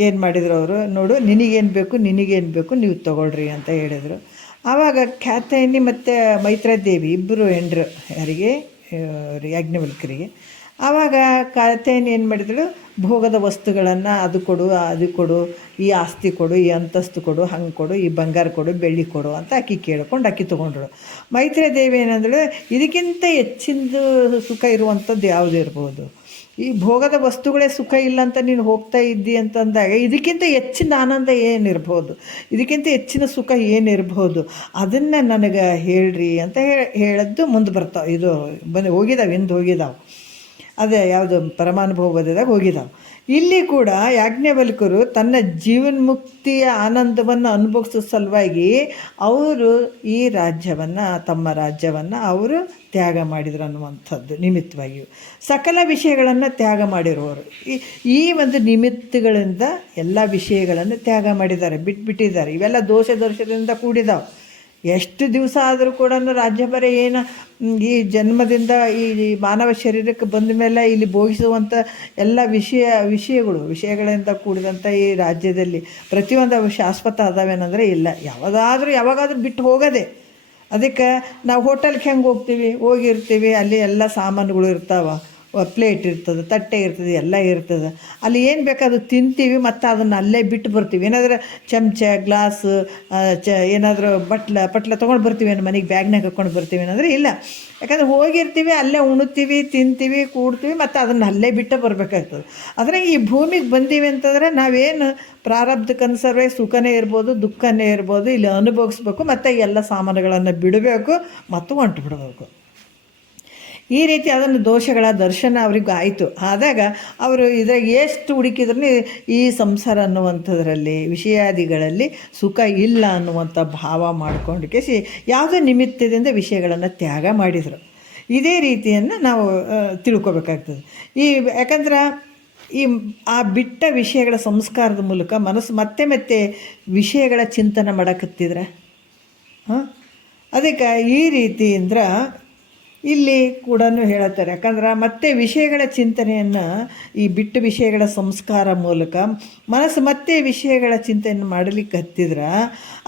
ಏನು ಮಾಡಿದ್ರು ಅವರು, ನೋಡು ನಿನಗೇನು ಬೇಕು ನೀವು ತೊಗೊಳ್ರಿ ಅಂತ ಹೇಳಿದರು. ಆವಾಗ ಖ್ಯಾತಯನಿ ಮತ್ತು ಮೈತ್ರಾದೇವಿ ಇಬ್ಬರು ಹೆಂಡ್ರು ಯಾರಿಗೆ ಯಾಜ್ಞವಲ್ಕ್ಯರಿಗೆ. ಆವಾಗ ಕಾತ್ಯಾಯನಿ ಏನು ಮಾಡಿದಳು, ಭೋಗದ ವಸ್ತುಗಳನ್ನು ಅದು ಕೊಡು, ಈ ಆಸ್ತಿ ಕೊಡು, ಈ ಅಂತಸ್ತು ಕೊಡು, ಹಂಗೆ ಕೊಡು, ಈ ಬಂಗಾರ ಕೊಡು, ಬೆಳ್ಳಿ ಕೊಡು ಅಂತ ಕೇಳ್ಕೊಂಡು ತೊಗೊಂಡ್ರು. ಮೈತ್ರಾದೇವಿ ಏನಂದಳು, ಇದಕ್ಕಿಂತ ಹೆಚ್ಚಿಂದು ಸುಖ ಇರುವಂಥದ್ದು ಯಾವುದು ಇರ್ಬೋದು, ಈ ಭೋಗದ ವಸ್ತುಗಳೇ ಸುಖ ಇಲ್ಲ ಅಂತ ನೀನು ಹೋಗ್ತಾ ಇದ್ದಿ ಅಂತಂದಾಗ ಇದಕ್ಕಿಂತ ಹೆಚ್ಚಿನ ಆನಂದ ಏನಿರ್ಬೋದು, ಇದಕ್ಕಿಂತ ಹೆಚ್ಚಿನ ಸುಖ ಏನಿರ್ಬೋದು, ಅದನ್ನು ನನಗೆ ಹೇಳ್ರಿ ಅಂತ ಹೇಳಿದ್ದು ಮುಂದೆ ಬರ್ತಾವೆ. ಇದು ಹೋಗಿದ್ದಾವೆ ಅದೇ ಯಾವುದು ಪರಮಾನುಭವದಾಗ ಹೋಗಿದ್ದಾವೆ. ಇಲ್ಲಿ ಕೂಡ ಯಾಜ್ಞವಲ್ಕ್ಯರು ತನ್ನ ಜೀವನ್ಮುಕ್ತಿಯ ಆನಂದವನ್ನು ಅನುಭವಿಸೋ ಸಲುವಾಗಿ ಅವರು ಈ ತಮ್ಮ ರಾಜ್ಯವನ್ನು ಅವರು ತ್ಯಾಗ ಮಾಡಿದ್ರು ಅನ್ನುವಂಥದ್ದು ನಿಮಿತ್ತವಾಗಿಯೂ ಸಕಲ ವಿಷಯಗಳನ್ನು ತ್ಯಾಗ ಮಾಡಿರುವವರು ಈ ಒಂದು ನಿಮಿತ್ತಗಳಿಂದ ಎಲ್ಲ ವಿಷಯಗಳನ್ನು ತ್ಯಾಗ ಮಾಡಿದ್ದಾರೆ, ಬಿಟ್ಟಿದ್ದಾರೆ. ಇವೆಲ್ಲ ದೋಷದಿಂದ ಕೂಡಿದಾವೆ. ಎಷ್ಟು ದಿವಸ ಆದರೂ ಕೂಡ ರಾಜ್ಯಭಾರ ಈ ಜನ್ಮದಿಂದ ಈ ಮಾನವ ಶರೀರಕ್ಕೆ ಬಂದ ಮೇಲೆ ಇಲ್ಲಿ ಭೋಗಿಸುವಂಥ ಎಲ್ಲ ವಿಷಯಗಳಿಂದ ಕೂಡಿದಂಥ ಈ ರಾಜ್ಯದಲ್ಲಿ ಪ್ರತಿಯೊಂದು ಶಾಶ್ವತ ಅದಾವೇನಂದರೆ ಇಲ್ಲ, ಯಾವಾಗಾದರೂ ಬಿಟ್ಟು ಹೋಗೋದೆ. ಅದಕ್ಕೆ ನಾವು ಹೋಟೆಲ್ಗೆ ಹೆಂಗೆ ಹೋಗಿರ್ತೀವಿ, ಅಲ್ಲಿ ಎಲ್ಲ ಸಾಮಾನುಗಳು ಇರ್ತಾವೆ, ಪ್ಲೇಟ್ ಇರ್ತದೆ, ತಟ್ಟೆ ಇರ್ತದೆ, ಎಲ್ಲ ಇರ್ತದೆ. ಅಲ್ಲಿ ಏನು ಬೇಕಾದ್ರೂ ತಿಂತೀವಿ ಮತ್ತು ಅದನ್ನು ಅಲ್ಲೇ ಬಿಟ್ಟು ಬರ್ತೀವಿ. ಏನಾದರೂ ಚಮಚ ಗ್ಲಾಸ್ ಏನಾದರೂ ಪಟ್ಲ ತೊಗೊಂಡು ಬರ್ತೀವಿ ಅನ್ನೋ ಮನೆಗೆ ಬ್ಯಾಗ್ನಾಗ ಹಾಕ್ಕೊಂಡು ಬರ್ತೀವಿ ಏನಂದರೆ ಇಲ್ಲ. ಯಾಕಂದರೆ ಹೋಗಿರ್ತೀವಿ, ಅಲ್ಲೇ ಉಣ್ತೀವಿ, ತಿಂತೀವಿ, ಕೂಡ್ತೀವಿ, ಮತ್ತು ಅದನ್ನು ಅಲ್ಲೇ ಬಿಟ್ಟು ಬರಬೇಕಾಗ್ತದೆ. ಆದರೆ ಈ ಭೂಮಿಗೆ ಬಂದೀವಿ ಅಂತಂದರೆ ನಾವೇನು ಪ್ರಾರಬ್ಧಕ್ಕನುಸಾರವೇ ಸುಖನೇ ಇರ್ಬೋದು, ದುಃಖನೇ ಇರ್ಬೋದು, ಇಲ್ಲಿ ಅನುಭವಿಸ್ಬೇಕು, ಮತ್ತು ಎಲ್ಲ ಸಾಮಾನುಗಳನ್ನು ಬಿಡಬೇಕು ಮತ್ತು ಹೊಂಟು ಬಿಡಬೇಕು. ಈ ರೀತಿ ಅದನ್ನು ದೋಷಗಳ ದರ್ಶನ ಅವ್ರಿಗೆ ಆಯಿತು. ಆದಾಗ ಅವರು ಇದ್ರಾಗ ಎಷ್ಟು ಹುಡುಕಿದ್ರೂ ಈ ಸಂಸಾರ ಅನ್ನುವಂಥದ್ರಲ್ಲಿ ವಿಷಯಾದಿಗಳಲ್ಲಿ ಸುಖ ಇಲ್ಲ ಅನ್ನುವಂಥ ಭಾವ ಮಾಡ್ಕೊಂಡು ಯಾವುದೇ ನಿಮಿತ್ತದಿಂದ ವಿಷಯಗಳನ್ನು ತ್ಯಾಗ ಮಾಡಿದರು. ಇದೇ ರೀತಿಯನ್ನು ನಾವು ತಿಳ್ಕೊಬೇಕಾಗ್ತದೆ. ಯಾಕಂದ್ರೆ ಆ ಬಿಟ್ಟ ವಿಷಯಗಳ ಸಂಸ್ಕಾರದ ಮೂಲಕ ಮನಸ್ಸು ಮತ್ತೆ ಮತ್ತೆ ವಿಷಯಗಳ ಚಿಂತನೆ ಮಾಡಕತ್ತಿದ್ರೆ ಅದಕ್ಕೆ ಈ ರೀತಿ ಅಂದ್ರೆ ಇಲ್ಲಿ ಕೂಡ ಹೇಳುತ್ತಾರೆ. ಯಾಕಂದ್ರೆ ಮತ್ತೆ ವಿಷಯಗಳ ಚಿಂತನೆಯನ್ನು ಈ ಬಿಟ್ಟು ವಿಷಯಗಳ ಸಂಸ್ಕಾರ ಮೂಲಕ ಮನಸ್ಸು ಮತ್ತೆ ವಿಷಯಗಳ ಚಿಂತನೆಯನ್ನು ಮಾಡಲಿಕ್ಕೆ ಹತ್ತಿದ್ರೆ,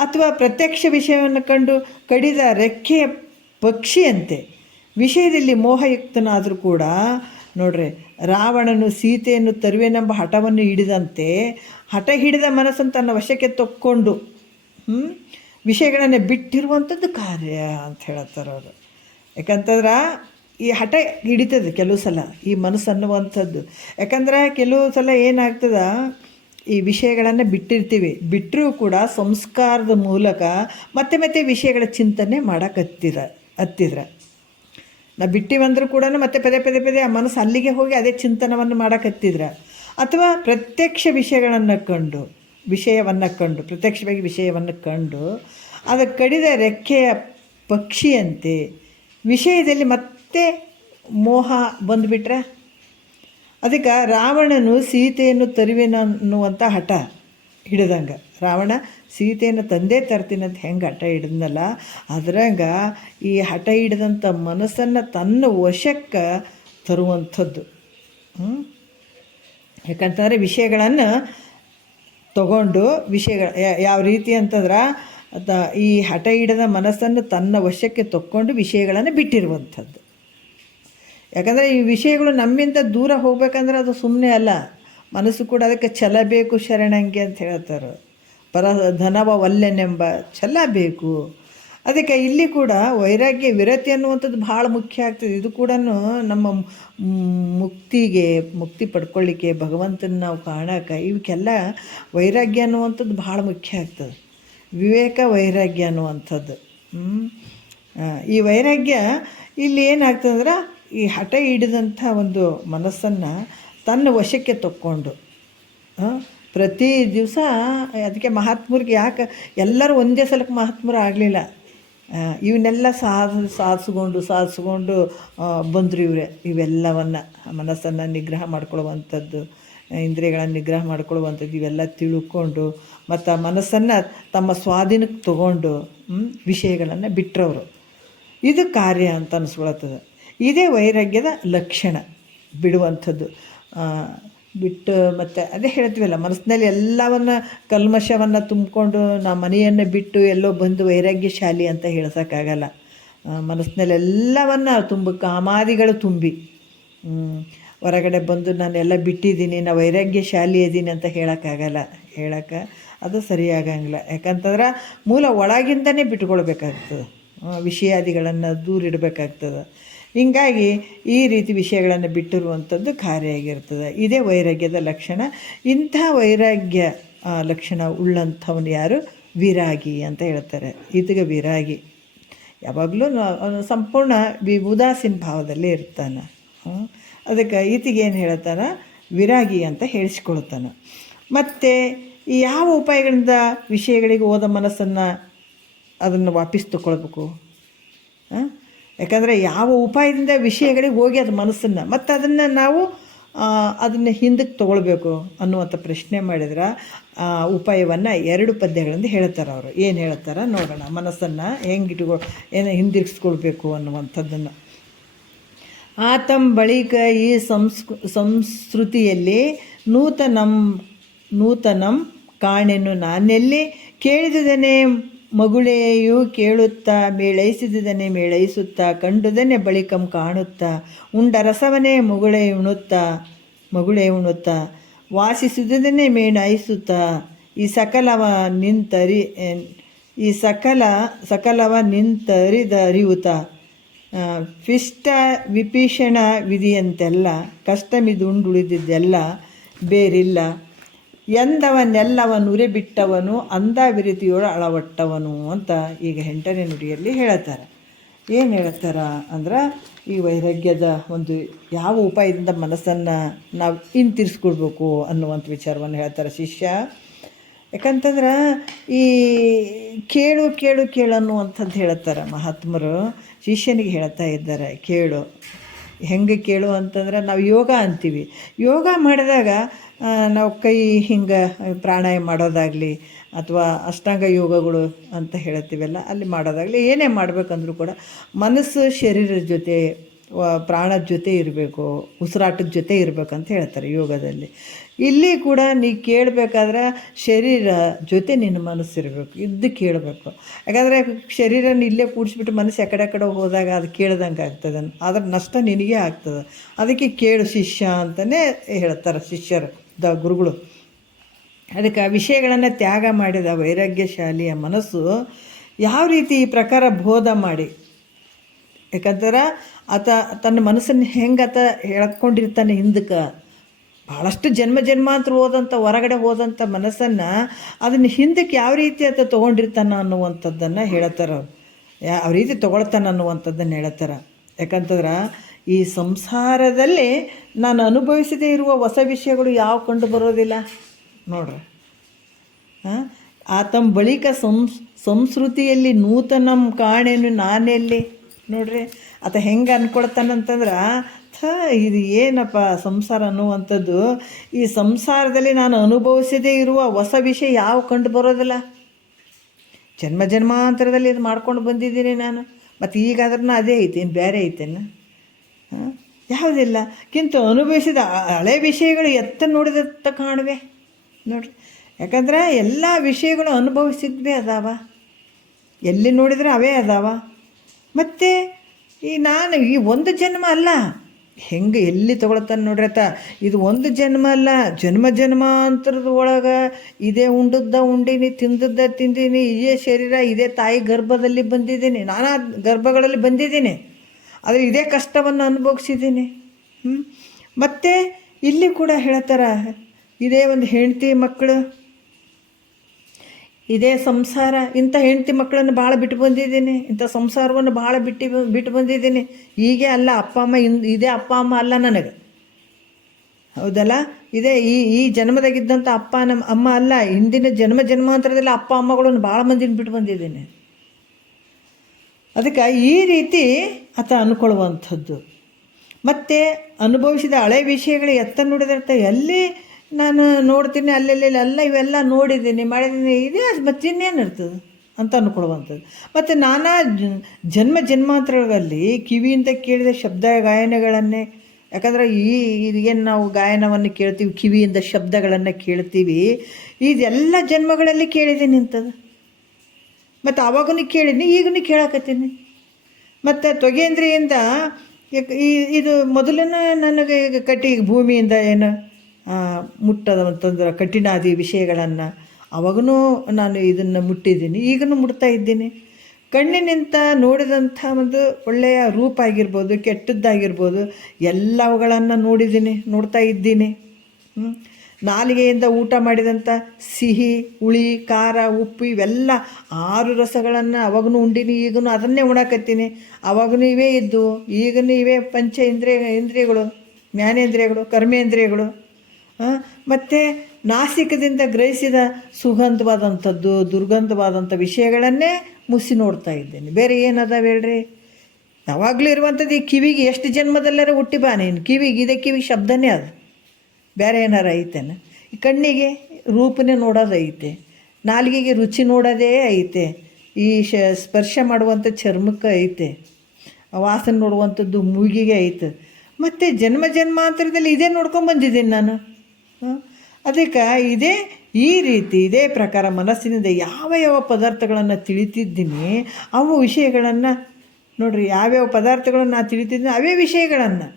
ಅಥವಾ ಪ್ರತ್ಯಕ್ಷ ವಿಷಯವನ್ನು ಕಂಡು ಕಡಿದ ರೆಕ್ಕೆಯ ಪಕ್ಷಿಯಂತೆ ವಿಷಯದಲ್ಲಿ ಮೋಹಯುಕ್ತನಾದರೂ ಕೂಡ ನೋಡ್ರಿ, ರಾವಣನು ಸೀತೆಯನ್ನು ತರುವೆನೆಂಬ ಹಠವನ್ನು ಹಿಡಿದಂತೆ ಹಠ ಹಿಡಿದ ಮನಸ್ಸನ್ನು ತನ್ನ ವಶಕ್ಕೆ ತಕ್ಕೊಂಡು ವಿಷಯಗಳನ್ನು ಬಿಟ್ಟಿರುವಂಥದ್ದು ಕಾರ್ಯ ಅಂತ ಹೇಳ್ತಾರೆ ಅವರು. ಯಾಕಂತಂದ್ರೆ ಈ ಹಠ ಹಿಡಿತದೆ ಕೆಲವು ಸಲ ಈ ಮನಸ್ಸು ಅನ್ನುವಂಥದ್ದು. ಯಾಕಂದ್ರೆ ಕೆಲವು ಸಲ ಏನಾಗ್ತದೆ, ಈ ವಿಷಯಗಳನ್ನು ಬಿಟ್ಟಿರ್ತೀವಿ, ಬಿಟ್ಟರೂ ಕೂಡ ಸಂಸ್ಕಾರದ ಮೂಲಕ ಮತ್ತೆ ಮತ್ತೆ ವಿಷಯಗಳ ಚಿಂತನೆ ಹತ್ತಿದ್ರೆ ನಾವು ಬಿಟ್ಟಿವಂದ್ರೂ ಕೂಡ ಮತ್ತೆ ಪದೇ ಪದೇ ಪದೇ ಆ ಮನಸ್ಸು ಅಲ್ಲಿಗೆ ಹೋಗಿ ಅದೇ ಚಿಂತನವನ್ನು ಮಾಡಕತ್ತಿದ್ರೆ, ಅಥವಾ ಪ್ರತ್ಯಕ್ಷ ವಿಷಯಗಳನ್ನು ಕಂಡು ಪ್ರತ್ಯಕ್ಷವಾಗಿ ವಿಷಯವನ್ನು ಕಂಡು ಅದಕ್ಕೆ ಕಡಿದ ರೆಕ್ಕೆಯ ಪಕ್ಷಿಯಂತೆ ವಿಷಯದಲ್ಲಿ ಮತ್ತೆ ಮೋಹ ಬಂದುಬಿಟ್ರೆ, ಅದಕ್ಕೆ ರಾವಣನು ಸೀತೆಯನ್ನು ತರುವೆನನ್ನುವಂಥ ಹಠ ಹಿಡ್ದಂಗೆ, ರಾವಣ ಸೀತೆಯನ್ನು ತಂದೆ ತರ್ತೀನಿ ಅಂತ ಹೆಂಗೆ ಹಠ ಹಿಡಿದ್ನಲ್ಲ, ಅದ್ರಂಗೆ ಈ ಹಠ ಹಿಡಿದಂಥ ಮನಸ್ಸನ್ನು ತನ್ನ ವಶಕ್ಕೆ ತರುವಂಥದ್ದು. ಯಾಕಂತಂದರೆ ವಿಷಯಗಳನ್ನು ತಗೊಂಡು ಯಾವ ರೀತಿ ಅಂತಂದ್ರೆ ಈ ಹಠ ಹಿಡಿದ ಮನಸ್ಸನ್ನು ತನ್ನ ವಶಕ್ಕೆ ತಕ್ಕೊಂಡು ವಿಷಯಗಳನ್ನು ಬಿಟ್ಟಿರುವಂಥದ್ದು. ಯಾಕಂದರೆ ಈ ವಿಷಯಗಳು ನಮ್ಮಿಂದ ದೂರ ಹೋಗ್ಬೇಕಂದ್ರೆ ಅದು ಸುಮ್ಮನೆ ಅಲ್ಲ, ಮನಸ್ಸು ಕೂಡ ಅದಕ್ಕೆ ಛಲ ಬೇಕು ಶರಣಂಗೆ ಅಂತ ಹೇಳ್ತಾರೆ. ಧನವ ಒಲ್ಲೆನೆಂಬ ಛಲ ಬೇಕು. ಅದಕ್ಕೆ ಇಲ್ಲಿ ಕೂಡ ವೈರಾಗ್ಯ ವಿರತಿ ಅನ್ನುವಂಥದ್ದು ಭಾಳ ಮುಖ್ಯ ಆಗ್ತದೆ. ಇದು ಕೂಡ ನಮ್ಮ ಮುಕ್ತಿ ಪಡ್ಕೊಳ್ಳಿಕ್ಕೆ, ಭಗವಂತನ ನಾವು ಕಾಣೋಕೆ, ಇವಕ್ಕೆಲ್ಲ ವೈರಾಗ್ಯ ಅನ್ನುವಂಥದ್ದು ಭಾಳ ಮುಖ್ಯ ಆಗ್ತದೆ. ವಿವೇಕ ವೈರಾಗ್ಯ ಅನ್ನುವಂಥದ್ದು. ಈ ವೈರಾಗ್ಯ ಇಲ್ಲಿ ಏನಾಗ್ತದಂದ್ರೆ, ಈ ಹಠ ಹಿಡಿದಂಥ ಒಂದು ಮನಸ್ಸನ್ನು ತನ್ನ ವಶಕ್ಕೆ ತಕ್ಕೊಂಡು ಪ್ರತಿ ದಿವಸ, ಅದಕ್ಕೆ ಮಹಾತ್ಮರಿಗೆ ಯಾಕೆ ಎಲ್ಲರೂ ಒಂದೇ ಸಲಕ್ಕೆ ಮಹಾತ್ಮರು ಆಗಲಿಲ್ಲ, ಇವನ್ನೆಲ್ಲ ಸಾಧಿಸ್ಕೊಂಡು ಬಂದರು ಇವೆಲ್ಲವನ್ನು ಮನಸ್ಸನ್ನು ನಿಗ್ರಹ ಮಾಡ್ಕೊಳ್ಳುವಂಥದ್ದು, ಇಂದ್ರಿಯಗಳನ್ನು ನಿಗ್ರಹ ಮಾಡ್ಕೊಳ್ಳುವಂಥದ್ದು, ಇವೆಲ್ಲ ತಿಳ್ಕೊಂಡು ಮತ್ತು ಮನಸ್ಸನ್ನು ತಮ್ಮ ಸ್ವಾಧೀನಕ್ಕೆ ತಗೊಂಡು ವಿಷಯಗಳನ್ನು ಬಿಟ್ಟರವರು. ಇದು ಕಾರ್ಯ ಅಂತ ಅನಿಸ್ಕೊಳತ್ತದ. ಇದೇ ವೈರಾಗ್ಯದ ಲಕ್ಷಣ, ಬಿಡುವಂಥದ್ದು. ಬಿಟ್ಟು ಮತ್ತು ಅದೇ ಹೇಳ್ತೀವಲ್ಲ, ಮನಸ್ಸಿನಲ್ಲಿ ಎಲ್ಲವನ್ನು ಕಲ್ಮಶವನ್ನು ತುಂಬಿಕೊಂಡು ನಾವು ಮನೆಯನ್ನು ಬಿಟ್ಟು ಎಲ್ಲೋ ಬಂದು ವೈರಾಗ್ಯಶಾಲಿ ಅಂತ ಹೇಳ್ಸೋಕ್ಕಾಗಲ್ಲ. ಮನಸ್ಸಿನಲ್ಲಿ ಎಲ್ಲವನ್ನು ಕಾಮಾದಿಗಳು ತುಂಬಿ ಹೊರಗಡೆ ಬಂದು ನಾನೆಲ್ಲ ಬಿಟ್ಟಿದ್ದೀನಿ, ನಾನು ವೈರಾಗ್ಯಶಾಲಿ ಇದ್ದೀನಿ ಅಂತ ಹೇಳೋಕ್ಕೆ ಅದು ಸರಿಯಾಗಂಗಿಲ್ಲ. ಯಾಕಂತಂದ್ರೆ ಮೂಲ ಒಳಗಿಂದನೇ ಬಿಟ್ಕೊಳ್ಬೇಕಾಗ್ತದೆ, ವಿಷಯಾದಿಗಳನ್ನು ದೂರಿಡಬೇಕಾಗ್ತದೆ. ಹೀಗಾಗಿ ಈ ರೀತಿ ವಿಷಯಗಳನ್ನು ಬಿಟ್ಟಿರುವಂಥದ್ದು ಕಾರ್ಯ ಆಗಿರ್ತದೆ. ಇದೇ ವೈರಾಗ್ಯದ ಲಕ್ಷಣ. ಇಂಥ ವೈರಾಗ್ಯ ಲಕ್ಷಣ ಉಳ್ಳಂಥವನು ಯಾರು? ವಿರಾಗಿ ಅಂತ ಹೇಳ್ತಾರೆ. ಈತಗೆ ವಿರಾಗಿ ಯಾವಾಗಲೂ ಸಂಪೂರ್ಣ ಉದಾಸೀನ ಭಾವದಲ್ಲೇ ಇರ್ತಾನೆ. ಅದಕ್ಕೆ ಈತಿಗೇನು ಹೇಳ್ತಾನೆ? ವಿರಾಗಿ ಅಂತ ಹೇಳಿಸ್ಕೊಳ್ತಾನೆ. ಮತ್ತು ಯಾವ ಉಪಾಯಗಳಿಂದ ವಿಷಯಗಳಿಗೆ ಹೋದ ಮನಸ್ಸನ್ನು ಅದನ್ನು ವಾಪಸ್ ತಗೊಳ್ಬೇಕು? ಯಾಕಂದರೆ ಯಾವ ಉಪಾಯದಿಂದ ವಿಷಯಗಳಿಗೆ ಹೋಗಿ ಅದು ಮನಸ್ಸನ್ನು ಮತ್ತು ಅದನ್ನು ಹಿಂದಕ್ಕೆ ತೊಗೊಳ್ಬೇಕು ಅನ್ನುವಂಥ ಪ್ರಶ್ನೆ ಮಾಡಿದ್ರೆ ಉಪಾಯವನ್ನು 2 ಪದ್ಯಗಳಿಂದ ಹೇಳ್ತಾರೆ ಅವರು. ಏನು ಹೇಳ್ತಾರೆ ನೋಡೋಣ. ಮನಸ್ಸನ್ನು ಹಿಂದಿರಿಗಿಸ್ಕೊಳ್ಬೇಕು ಅನ್ನುವಂಥದ್ದನ್ನು. ಆತಂ ಬಳಿಕ ಈ ಸಂಸ್ಕೃತಿಯಲ್ಲಿ ನೂತನಂ ಕಾಣೆನು ನಾನೆಲ್ಲಿ, ಕೇಳಿದುದನೆ ಮಗುಳೆಯು ಕೇಳುತ್ತಾ, ಮೇಳೈಸಿದುದನೆ ಮೇಳೈಸುತ್ತಾ, ಕಂಡುದನೆ ಬಳಿಕಂ ಕಾಣುತ್ತಾ, ಉಂಡ ರಸವನೇ ಮಗುಳೆ ಉಣುತ್ತಾ, ವಾಸಿಸುವುದನ್ನೇ ಮೇಣಾಯಿಸುತ್ತಾ, ಈ ಸಕಲವ ನಿಂತರಿದರಿಯುತ್ತ, ಪಿಷ್ಟ ವಿಭೀಷಣ ವಿಧಿಯಂತೆಲ್ಲ, ಕಷ್ಟಮಿದುಂಡುಳಿದಿದ್ದೆಲ್ಲ ಬೇರಿಲ್ಲ, ಎಂದವನ್ನೆಲ್ಲವನ್ನುರೆ ಬಿಟ್ಟವನು, ಅಂದ ವಿರತಿಯೋಳು ಅಳವಟ್ಟವನು ಅಂತ ಈಗ 8ನೇ ನುಡಿಯಲ್ಲಿ ಹೇಳ್ತಾರೆ. ಏನು ಹೇಳ್ತಾರ ಅಂದ್ರೆ, ಈ ವೈರಾಗ್ಯದ ಒಂದು ಯಾವ ಉಪಾಯದಿಂದ ಮನಸ್ಸನ್ನು ನಾವು ಹಿಂತಿರಿಸ್ಕೊಳ್ಬೇಕು ಅನ್ನುವಂಥ ವಿಚಾರವನ್ನು ಹೇಳ್ತಾರೆ ಶಿಷ್ಯ. ಯಾಕಂತಂದ್ರೆ ಈ ಕೇಳು ಕೇಳು ಕೇಳು ಅನ್ನುವಂಥದ್ದು ಹೇಳ್ತಾರೆ ಮಹಾತ್ಮರು, ಶಿಷ್ಯನಿಗೆ ಹೇಳ್ತಾ ಇದ್ದಾರೆ ಕೇಳು. ಹೆಂಗೆ ಕೇಳು ಅಂತಂದ್ರೆ ನಾವು ಯೋಗ ಅಂತೀವಿ. ಯೋಗ ಮಾಡಿದಾಗ ನಾವು ಕೈ ಹಿಂಗೆ ಪ್ರಾಣಾಯಾಮ ಮಾಡೋದಾಗಲಿ ಅಥವಾ ಅಷ್ಟಾಂಗ ಯೋಗಗಳು ಅಂತ ಹೇಳ್ತೀವಲ್ಲ, ಅಲ್ಲಿ ಮಾಡೋದಾಗಲಿ ಏನೇ ಮಾಡಬೇಕಂದ್ರೂ ಕೂಡ ಮನಸ್ಸು ಶರೀರದ ಜೊತೆ ಪ್ರಾಣದ ಜೊತೆ ಇರಬೇಕು, ಉಸಿರಾಟದ ಜೊತೆ ಇರಬೇಕಂತ ಹೇಳ್ತಾರೆ ಯೋಗದಲ್ಲಿ. ಇಲ್ಲಿ ಕೂಡ ನೀ ಕೇಳಬೇಕಾದ್ರೆ ಶರೀರ ಜೊತೆ ನಿನ್ನ ಮನಸ್ಸು ಇರಬೇಕು, ಇದ್ದು ಕೇಳಬೇಕು. ಯಾಕಂದರೆ ಶರೀರನ ಇಲ್ಲೇ ಕೂಡಿಸ್ಬಿಟ್ಟು ಮನಸ್ಸು ಎಕಡೆ ಕಡೆ ಹೋದಾಗ ಅದು ಕೇಳ್ದಂಗೆ ಆಗ್ತದೆ, ಅದ್ರ ನಷ್ಟ ನಿನಗೇ ಆಗ್ತದೆ. ಅದಕ್ಕೆ ಕೇಳು ಶಿಷ್ಯ ಅಂತಲೇ ಹೇಳ್ತಾರೆ ಶಿಷ್ಯರು, ಗುರುಗಳು. ಅದಕ್ಕೆ ಆ ವಿಷಯಗಳನ್ನು ತ್ಯಾಗ ಮಾಡಿದ ವೈರಾಗ್ಯಶಾಲಿಯ ಮನಸ್ಸು ಯಾವ ರೀತಿ ಈ ಪ್ರಕಾರ ಬೋಧ ಮಾಡಿ, ಯಾಕಂದ್ರೆ ಆತ ತನ್ನ ಮನಸ್ಸನ್ನು ಹೆಂಗೆ ಆತ ಹೇಳ್ಕೊಂಡಿರ್ತಾನೆ ಹಿಂದಕ್ಕೆ, ಭಾಳಷ್ಟು ಜನ್ಮಾಂತರ ಹೋದಂಥ ಹೊರಗಡೆ ಹೋದಂಥ ಮನಸ್ಸನ್ನು ಅದನ್ನು ಹಿಂದಕ್ಕೆ ಯಾವ ರೀತಿ ಆತ ತೊಗೊಂಡಿರ್ತಾನೆ ಅನ್ನುವಂಥದ್ದನ್ನು ಹೇಳ್ತಾರೆ ಅವ್ರು. ಯಾವ ರೀತಿ ತೊಗೊಳ್ತಾನೆ ಅನ್ನುವಂಥದ್ದನ್ನು ಹೇಳ್ತಾರೆ. ಯಾಕಂತಂದ್ರೆ ಈ ಸಂಸಾರದಲ್ಲಿ ನಾನು ಅನುಭವಿಸದೇ ಇರುವ ಹೊಸ ವಿಷಯಗಳು ಯಾವ ಕಂಡು ಬರೋದಿಲ್ಲ ನೋಡ್ರಿ. ಆತಂ ಬಳಿಕ ಸಂಸ್ಕೃತಿಯಲ್ಲಿ ನೂತನಂ ಕಾಣೆನು ನಾನೆಲ್ಲಿ ನೋಡ್ರಿ. ಆತ ಹೆಂಗೆ ಅಂದ್ಕೊಳ್ತಾನಂತಂದ್ರೆ ಇದು ಏನಪ್ಪ ಸಂಸಾರ ಅನ್ನುವಂಥದ್ದು, ಈ ಸಂಸಾರದಲ್ಲಿ ನಾನು ಅನುಭವಿಸದೇ ಇರುವ ಹೊಸ ವಿಷಯ ಯಾವ ಕಂಡು ಬರೋದಿಲ್ಲ. ಜನ್ಮಾಂತರದಲ್ಲಿ ಇದು ಮಾಡ್ಕೊಂಡು ಬಂದಿದ್ದೀನಿ ನಾನು, ಮತ್ತು ಈಗಾದ್ರೂ ಅದೇ ಐತೇನು ಬೇರೆ ಐತೇನು? ಯಾವುದಿಲ್ಲ. ಕಿಂತು ಅನುಭವಿಸಿದ ಹಳೆ ವಿಷಯಗಳು ಎತ್ತ ನೋಡಿದತ್ತ ಕಾಣುವೆ ನೋಡ್ರಿ. ಯಾಕಂದ್ರೆ ಎಲ್ಲ ವಿಷಯಗಳು ಅನುಭವಿಸಿದ್ವೇ ಅದಾವ, ಎಲ್ಲಿ ನೋಡಿದರೆ ಅವೇ ಅದಾವ. ಮತ್ತು ನಾನು ಈ ಒಂದು ಜನ್ಮ ಅಲ್ಲ, ಹೆಂಗೆ ಎಲ್ಲಿ ತೊಗೊಳ್ತಾನೆ ನೋಡ್ರಿ ಆತ. ಇದು ಒಂದು ಜನ್ಮ ಅಲ್ಲ, ಜನ್ಮಾಂತರದ ಒಳಗೆ ಇದೇ ಉಂಡದ್ದ ಉಂಡೀನಿ, ತಿಂದದ್ದ ತಿಂದೀನಿ, ಇದೇ ಶರೀರ, ಇದೇ ತಾಯಿ ಗರ್ಭದಲ್ಲಿ ಬಂದಿದ್ದೀನಿ, ನಾನಾ ಗರ್ಭಗಳಲ್ಲಿ ಬಂದಿದ್ದೀನಿ, ಆದರೆ ಇದೇ ಕಷ್ಟವನ್ನು ಅನುಭವಿಸಿದ್ದೀನಿ. ಮತ್ತು ಇಲ್ಲಿ ಕೂಡ ಹೇಳ್ತಾರೆ, ಇದೇ ಒಂದು ಹೆಂಡತಿ ಮಕ್ಕಳು, ಇದೇ ಸಂಸಾರ, ಇಂಥ ಹೆಂಡತಿ ಮಕ್ಕಳನ್ನು ಭಾಳ ಬಿಟ್ಟು ಬಂದಿದ್ದೀನಿ, ಇಂಥ ಸಂಸಾರವನ್ನು ಭಾಳ ಬಿಟ್ಟು ಬಂದಿದ್ದೀನಿ. ಹೀಗೆ ಅಲ್ಲ ಅಪ್ಪ ಅಮ್ಮ, ಇದೇ ಅಪ್ಪ ಅಮ್ಮ ಅಲ್ಲ ನನಗೆ, ಹೌದಲ್ಲ? ಇದೇ ಈ ಜನ್ಮದಾಗಿದ್ದಂಥ ಅಪ್ಪ ಅಮ್ಮ ಅಲ್ಲ, ಹಿಂದಿನ ಜನ್ಮಾಂತರದಲ್ಲಿ ಅಪ್ಪ ಅಮ್ಮಗಳನ್ನು ಭಾಳ ಮಂದಿನ ಬಿಟ್ಟು ಬಂದಿದ್ದೀನಿ. ಅದಕ್ಕೆ ಈ ರೀತಿ ಆತ ಅಂದ್ಕೊಳ್ಳುವಂಥದ್ದು. ಮತ್ತು ಅನುಭವಿಸಿದ ಹಳೆ ವಿಷಯಗಳು ಎತ್ತ ನೋಡಿದಿರ್ತ, ಎಲ್ಲಿ ನಾನು ನೋಡ್ತೀನಿ ಅಲ್ಲೆಲ್ಲ ಇವೆಲ್ಲ ನೋಡಿದ್ದೀನಿ ಮಾಡಿದ್ದೀನಿ, ಇದೇ ಮತ್ತು ಇನ್ನೇನಿರ್ತದೆ ಅಂತ ಅಂದ್ಕೊಳ್ಳುವಂಥದ್ದು. ಮತ್ತು ನಾನಾ ಜನ್ಮಾಂತರಗಳಲ್ಲಿ ಕಿವಿಯಿಂದ ಕೇಳಿದ ಶಬ್ದ ಗಾಯನಗಳನ್ನೇ, ಯಾಕಂದರೆ ಏನು ನಾವು ಗಾಯನವನ್ನು ಕೇಳ್ತೀವಿ, ಕಿವಿಯಿಂದ ಶಬ್ದಗಳನ್ನು ಕೇಳ್ತೀವಿ, ಇದೆಲ್ಲ ಜನ್ಮಗಳಲ್ಲಿ ಕೇಳಿದ್ದೀನಿ ಅಂಥದ್ದು. ಮತ್ತು ಆವಾಗೂ ಕೇಳೀನಿ, ಈಗೂ ಕೇಳಕತ್ತೀನಿ. ಮತ್ತು ತ್ವಗೇಂದ್ರಿಯಿಂದ ಇದು ಮೊದಲನೇ ನನಗೆ ಭೂಮಿಯಿಂದ ಏನು ಮುಟ್ಟದ ಅಂತಂದ್ರೆ ಕಠಿಣಾದಿ ವಿಷಯಗಳನ್ನು ಅವಾಗೂ ನಾನು ಇದನ್ನು ಮುಟ್ಟಿದ್ದೀನಿ, ಈಗಲೂ ಮುಟ್ತಾ ಇದ್ದೀನಿ. ಕಣ್ಣಿನಿಂದ ನೋಡಿದಂಥ ಒಂದು ಒಳ್ಳೆಯ ರೂಪ ಆಗಿರ್ಬೋದು, ಕೆಟ್ಟದ್ದಾಗಿರ್ಬೋದು, ಎಲ್ಲವುಗಳನ್ನು ನೋಡ್ತಾ ಇದ್ದೀನಿ. ನಾಲಿಗೆಯಿಂದ ಊಟ ಮಾಡಿದಂಥ ಸಿಹಿ, ಹುಳಿ, ಖಾರ, ಉಪ್ಪು ಇವೆಲ್ಲ 6 ರಸಗಳನ್ನು ಅವಾಗೂ ಉಂಡಿನಿ, ಈಗೂ ಅದನ್ನೇ ಉಣಕತ್ತೀನಿ. ಅವಾಗೂ ಇವೇ ಇದ್ದು, ಈಗಲೂ ಇವೇ ಇಂದ್ರಿಯಗಳು, ಜ್ಞಾನೇಂದ್ರಿಯಗಳು, ಕರ್ಮೇಂದ್ರಿಯಗಳು. ಮತ್ತು ನಾಸಿಕದಿಂದ ಗ್ರಹಿಸಿದ ಸುಗಂಧವಾದಂಥದ್ದು, ದುರ್ಗಂಧವಾದಂಥ ವಿಷಯಗಳನ್ನೇ ಮುಸಿ ನೋಡ್ತಾ ಇದ್ದೇನೆ. ಬೇರೆ ಏನದಾವ ಹೇಳ್ರಿ? ಯಾವಾಗಲೂ ಇರುವಂಥದ್ದು ಈ ಕಿವಿಗೆ ಎಷ್ಟು ಜನ್ಮದಲ್ಲಾರ ಹುಟ್ಟಿ ಬಾ ನೀನು, ಕಿವಿಗೆ ಶಬ್ದನೇ ಅದು, ಬೇರೆ ಏನಾರು ಐತೇನೆ? ಈ ಕಣ್ಣಿಗೆ ರೂಪನೇ ನೋಡೋದು ಐತೆ, ನಾಲಿಗೆಗೆ ರುಚಿ ನೋಡೋದೇ ಐತೆ, ಈ ಸ್ಪರ್ಶ ಮಾಡುವಂಥ ಚರ್ಮಕ್ಕೆ ಐತೆ, ವಾಸನೆ ನೋಡುವಂಥದ್ದು ಮೂಗಿಗೆ ಐತೆ. ಮತ್ತು ಜನ್ಮಾಂತರದಲ್ಲಿ ಇದೇ ನೋಡ್ಕೊಂಬಂದಿದ್ದೀನಿ ನಾನು. ಅದಕ್ಕೆ ಈ ರೀತಿ ಇದೇ ಪ್ರಕಾರ ಮನಸ್ಸಿನಿಂದ ಯಾವ ಪದಾರ್ಥಗಳನ್ನು ತಿಳಿತಿದ್ದೀನಿ, ಅವು ವಿಷಯಗಳನ್ನು ನೋಡ್ರಿ, ಯಾವ್ಯಾವ ಪದಾರ್ಥಗಳನ್ನು ನಾನು ತಿಳಿತಿದ್ದೀನಿ ಅವೇ ವಿಷಯಗಳನ್ನು